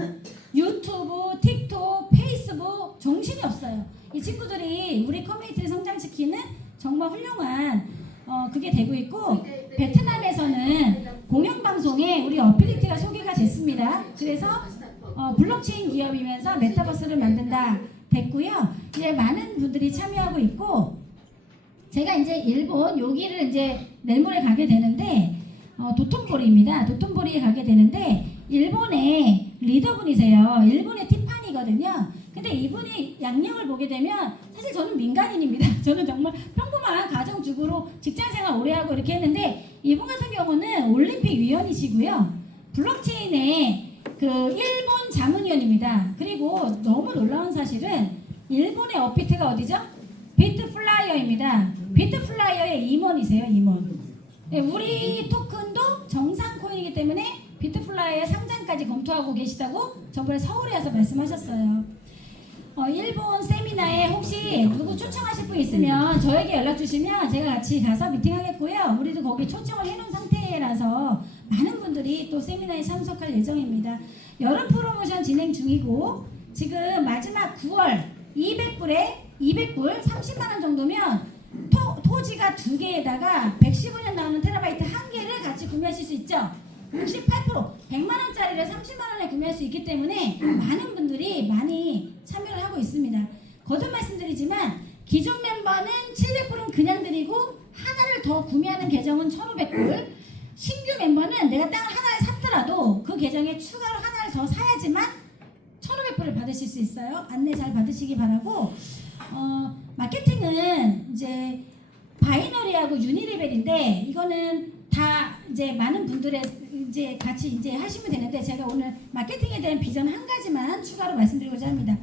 유튜브, 틱톡, 페이스북 정신이 없어요. 이 친구들이 우리 커뮤니티를 성장시키는 정말 훌륭한 그게 되고 있고 베트남에서는 공영방송에 우리 어필리티가 소개가 됐습니다. 그래서 블록체인 기업이면서 메타버스를 만든다 됐고요. 이제 많은 분들이 참여하고 있고 제가 이제 일본 여기를 이제 내일 모레 가게 되는데 도톤보리입니다. 도톤보리에 가게 되는데 일본의 리더분이세요. 일본의 티파니거든요. 근데 이분이 양력을 보게 되면 사실 저는 민간인입니다. 저는 정말 평범한 가정주부로 직장생활 오래 하고 이렇게 했는데 이분 같은 경우는 올림픽 위원이시고요. 블록체인의 그 일본 자문위원입니다. 그리고 너무 놀라운 사실은 일본의 어피트가 어디죠? 비트플라이어입니다. 비트플라이어의 임원이세요. 임원. 네, 우리 토큰도 정상 코인이기 때문에 비트플라이어의 상장까지 검토하고 계시다고 저번에 서울에 와서 말씀하셨어요. 일본 세미나에 혹시 누구 초청하실 분 있으면 저에게 연락 주시면 제가 같이 가서 미팅하겠고요. 우리도 거기 초청을 해놓은 상태라서 많은 분들이 또 세미나에 참석할 예정입니다. 여름 프로모션 진행 중이고 지금 마지막 9월 200불에 200불 30만원 정도면 토지가 2개에다가 115년 나오는 테라바이트 1개를 같이 구매하실 수 있죠. 68% 100만원짜리를 30만원에 구매할 수 있기 때문에 많은 분들이 많이 참여를 하고 있습니다. 거듭 말씀드리지만 기존 멤버는 700불은 그냥 드리고 하나를 더 구매하는 계정은 1500불, 신규 멤버는 내가 땅을 하나를 샀더라도 그 계정에 추가로 하나를 더 사야지만 1500불을 받으실 수 있어요. 안내 잘 받으시기 바라고 마케팅은 이제 바이너리하고 유니레벨인데 이거는 다 이제 많은 분들의 이제 같이 이제 하시면 되는데 제가 오늘 마케팅에 대한 비전 한 가지만 추가로 말씀드리고자 합니다.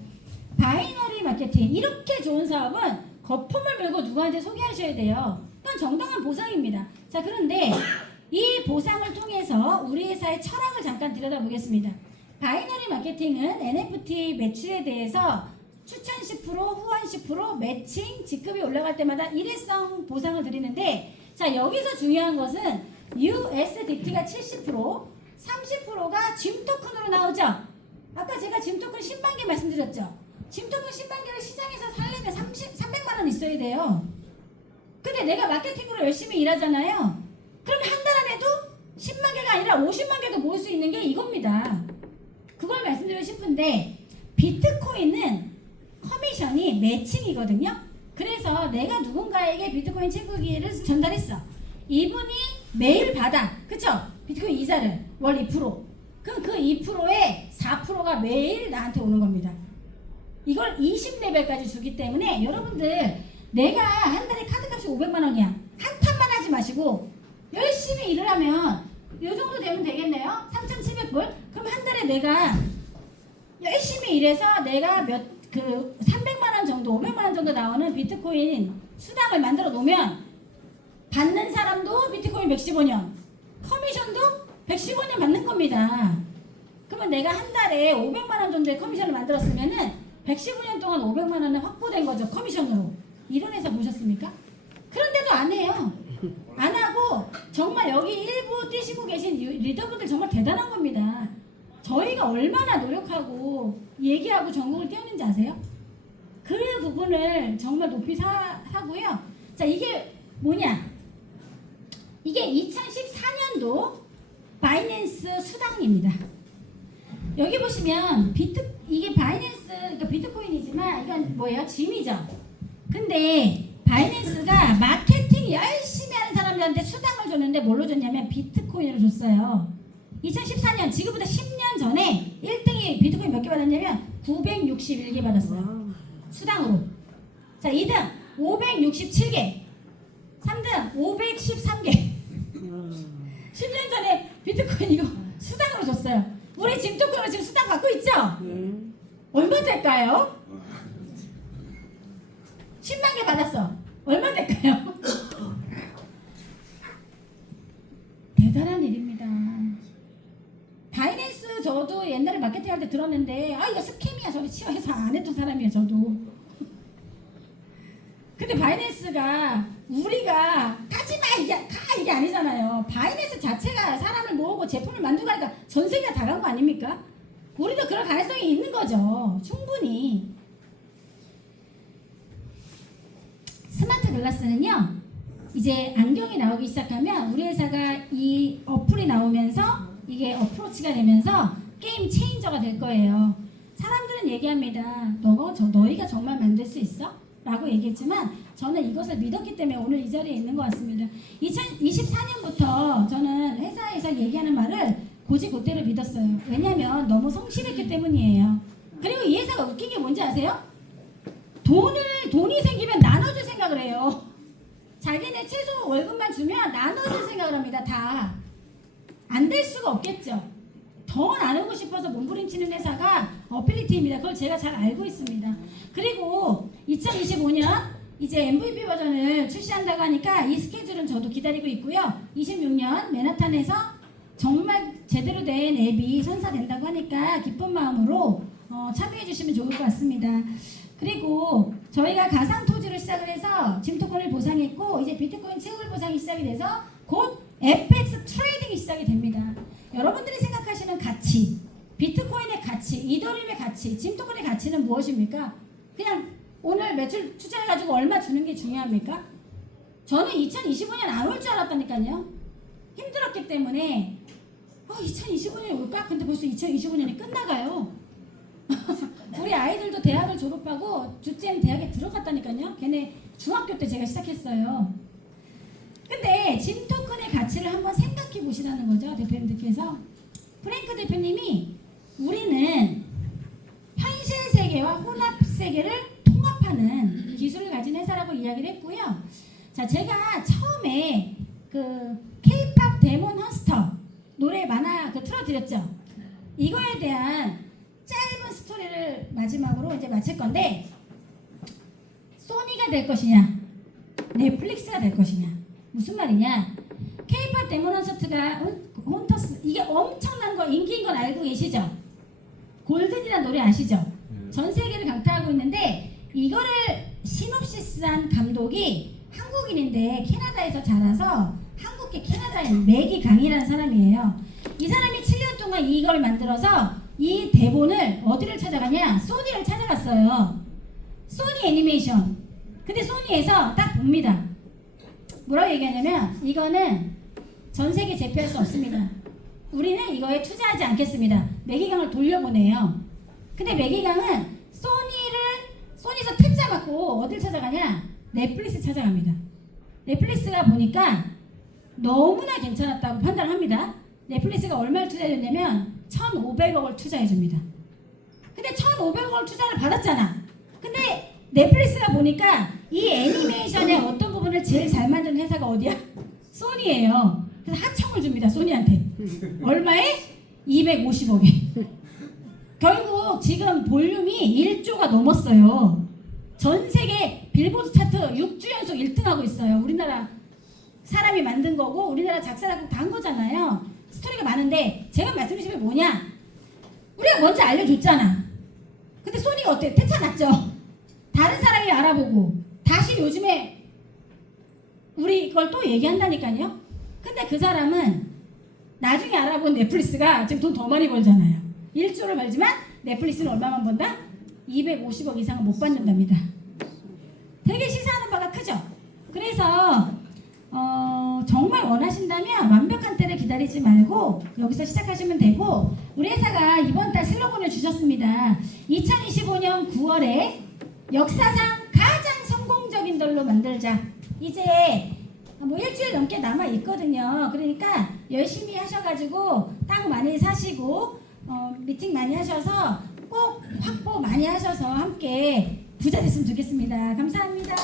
바이너리 마케팅 이렇게 좋은 사업은 거품을 물고 누구한테 소개하셔야 돼요. 이건 정당한 보상입니다. 자 그런데 이 보상을 통해서 우리 회사의 철학을 잠깐 들여다보겠습니다. 바이너리 마케팅은 NFT 매출에 대해서 추천 10%, 후원 10%, 매칭, 직급이 올라갈 때마다 일회성 보상을 드리는데 자 여기서 중요한 것은 USDT가 70%, 30%가 짐 토큰으로 나오죠. 아까 제가 짐 토큰 10만 개 말씀드렸죠. 짐 토큰 10만 개를 시장에서 살려면 300만 원 있어야 돼요. 근데 내가 마케팅으로 열심히 일하잖아요. 그러면 한 달 안에도 10만 개가 아니라 50만 개도 모을 수 있는 게 이겁니다. 그걸 말씀드리고 싶은데 비트코인은 커미션이 매칭이거든요. 그래서 내가 누군가에게 비트코인 채굴기를 전달했어. 이분이 매일 받아. 그쵸? 비트코인 이자를 월 2%. 그럼 그 2%에 4%가 매일 나한테 오는 겁니다. 이걸 20레벨까지 주기 때문에 여러분들 내가 한 달에 카드값이 500만 원이야. 한탄만 하지 마시고 열심히 일을 하면 이 정도 되면 되겠네요. 3,700불. 그럼 한 달에 내가 열심히 일해서 내가 300만 원 정도, 500만 원 정도 나오는 비트코인 수당을 만들어 놓으면 받는 사람도 비트코인 115년, 커미션도 115년 받는 겁니다. 그러면 내가 한 달에 500만 원 정도의 커미션을 만들었으면은 115년 동안 500만 원은 확보된 거죠. 커미션으로. 이런 회사 보셨습니까? 그런데도 안 해요. 안 하고 정말 여기 일부 뛰시고 계신 리더분들 정말 대단한 겁니다. 저희가 얼마나 노력하고 얘기하고 전국을 뛰었는지 아세요? 그 부분을 정말 높이 하고요. 자, 이게 뭐냐? 이게 2014년도 바이낸스 수당입니다. 여기 보시면 이게 바이낸스, 그러니까 비트코인이지만 이건 뭐예요? 짐이죠. 근데 바이낸스가 마케팅 열심히 하는 사람들한테 수당을 줬는데 뭘로 줬냐면 비트코인으로 줬어요. 2014년, 지금부터 10년 전에 1등이 비트코인 몇 개 받았냐면 961개 받았어요. 수당으로. 자, 2등 567개, 3등 513개. 10년 전에 비트코인 이거 수당으로 줬어요. 우리 짐토큰으로 지금 수당 받고 있죠? 얼마 될까요? 10만 개 받았어. 얼마 될까요? 대단한 일입니다. 바이낸스 저도 옛날에 마케팅 할 때 들었는데 아 이거 스캠이야 저리 치워 해서 안 했던 사람이에요 저도. 근데 바이낸스가 우리가 가지마 이게 아니잖아요. 바이낸스 자체가 사람을 모으고 제품을 만들고 하니까 전 세계가 다 간 거 아닙니까? 우리도 그럴 가능성이 있는 거죠. 충분히. 스마트 글라스는요 이제 안경이 나오기 시작하면 우리 회사가 이 어플이 나오면서 이게 어프로치가 되면서 게임 체인저가 될 거예요. 사람들은 얘기합니다. 너희가 정말 만들 수 있어? 라고 얘기했지만 저는 이것을 믿었기 때문에 오늘 이 자리에 있는 것 같습니다. 2024년부터 저는 회사에서 얘기하는 말을 곧대로 믿었어요. 왜냐하면 너무 성실했기 때문이에요. 그리고 이 회사가 웃긴 게 뭔지 아세요? 돈이 생기면 나눠줄 생각을 해요. 자기네 최소 월급만 주면 나눠줄 생각을 합니다. 다. 안 될 수가 없겠죠. 더 나누고 싶어서 몸부림치는 회사가 어필리티입니다. 그걸 제가 잘 알고 있습니다. 그리고 2025년 이제 MVP 버전을 출시한다고 하니까 이 스케줄은 저도 기다리고 있고요. 26년 맨하탄에서 정말 제대로 된 앱이 선사된다고 하니까 기쁜 마음으로 참여해 주시면 좋을 것 같습니다. 그리고 저희가 가상토지를 시작을 해서 짐토큰을 보상했고 이제 비트코인 채굴 보상이 시작이 돼서 곧 FX 트레이딩이 시작이 됩니다. 여러분들이 생각하시는 가치, 비트코인의 가치, 이더리움의 가치, 짐토큰의 가치는 무엇입니까? 그냥 오늘 매출 투자해가지고 얼마 주는 게 중요합니까? 저는 2025년 안 올 줄 알았다니까요. 힘들었기 때문에 2025년이 올까? 근데 벌써 2025년이 끝나가요. 우리 아이들도 대학을 졸업하고 둘째는 대학에 들어갔다니까요. 걔네 중학교 때 제가 시작했어요. 근데 짐토큰의 가치를 한번 생각해 보시라는 거죠. 대표님들께서. 프랭크 대표님이 우리는 현실 세계와 혼합 세계를 통합하는 기술을 가진 회사라고 이야기를 했고요. 자, 제가 처음에 그 K-팝 데몬 헌스터 노래 만화 틀어드렸죠. 이거에 대한 짧은 스토리를 마지막으로 이제 마칠 건데 소니가 될 것이냐 넷플릭스가 될 것이냐. 무슨 말이냐? K-팝 데몬 헌터스 이게 엄청난 거 인기인 건 알고 계시죠? 골든이라는 노래 아시죠? 전 세계를 강타하고 있는데 이거를 시놉시스한 감독이 한국인인데 캐나다에서 자라서 한국계 캐나다인 매기 강이라는 사람이에요. 이 사람이 7년 동안 이걸 만들어서 이 대본을 어디를 찾아가냐? 소니를 찾아갔어요. 소니 애니메이션. 근데 소니에서 딱 봅니다. 뭐라고 얘기하냐면 이거는 전 세계 제패할 수 없습니다. 우리는 이거에 투자하지 않겠습니다. 매기강을 돌려보내요. 근데 매기강은 소니에서 퇴짜 맞고 어딜 찾아가냐? 넷플릭스 찾아갑니다. 넷플릭스가 보니까 너무나 괜찮았다고 판단을 합니다. 넷플릭스가 얼마를 투자해줬냐면 1,500억을 투자해줍니다. 근데 1,500억을 투자를 받았잖아. 근데 넷플릭스가 보니까 이 애니메이션의 어떤 부분을 제일 잘 만드는 회사가 어디야? 소니예요. 그래서 하청을 줍니다. 소니한테. 얼마에? 250억에. 결국 지금 볼륨이 1조가 넘었어요. 전 세계 빌보드 차트 6주 연속 1등하고 있어요. 우리나라 사람이 만든 거고 우리나라 작사라고 다 한 거잖아요. 스토리가 많은데 제가 말씀드린 게 뭐냐? 우리가 먼저 알려줬잖아. 근데 소니가 어때? 퇴짜 났죠? 다른 사람이 알아보고 다시 요즘에 우리 이걸 또 얘기한다니까요. 근데 그 사람은 나중에 알아본 넷플릭스가 지금 돈 더 많이 벌잖아요. 1조를 벌지만 넷플릭스는 얼마만 번다? 250억 이상은 못 받는답니다. 되게 시사하는 바가 크죠. 그래서 정말 원하신다면 완벽한 때를 기다리지 말고 여기서 시작하시면 되고, 우리 회사가 이번 달 슬로건을 주셨습니다. 2025년 9월에 역사상 가장 성공적인 달로 만들자. 이제 뭐 일주일 넘게 남아 있거든요. 그러니까 열심히 하셔가지고 땅 많이 사시고 미팅 많이 하셔서 꼭 확보 많이 하셔서 함께 부자 됐으면 좋겠습니다. 감사합니다.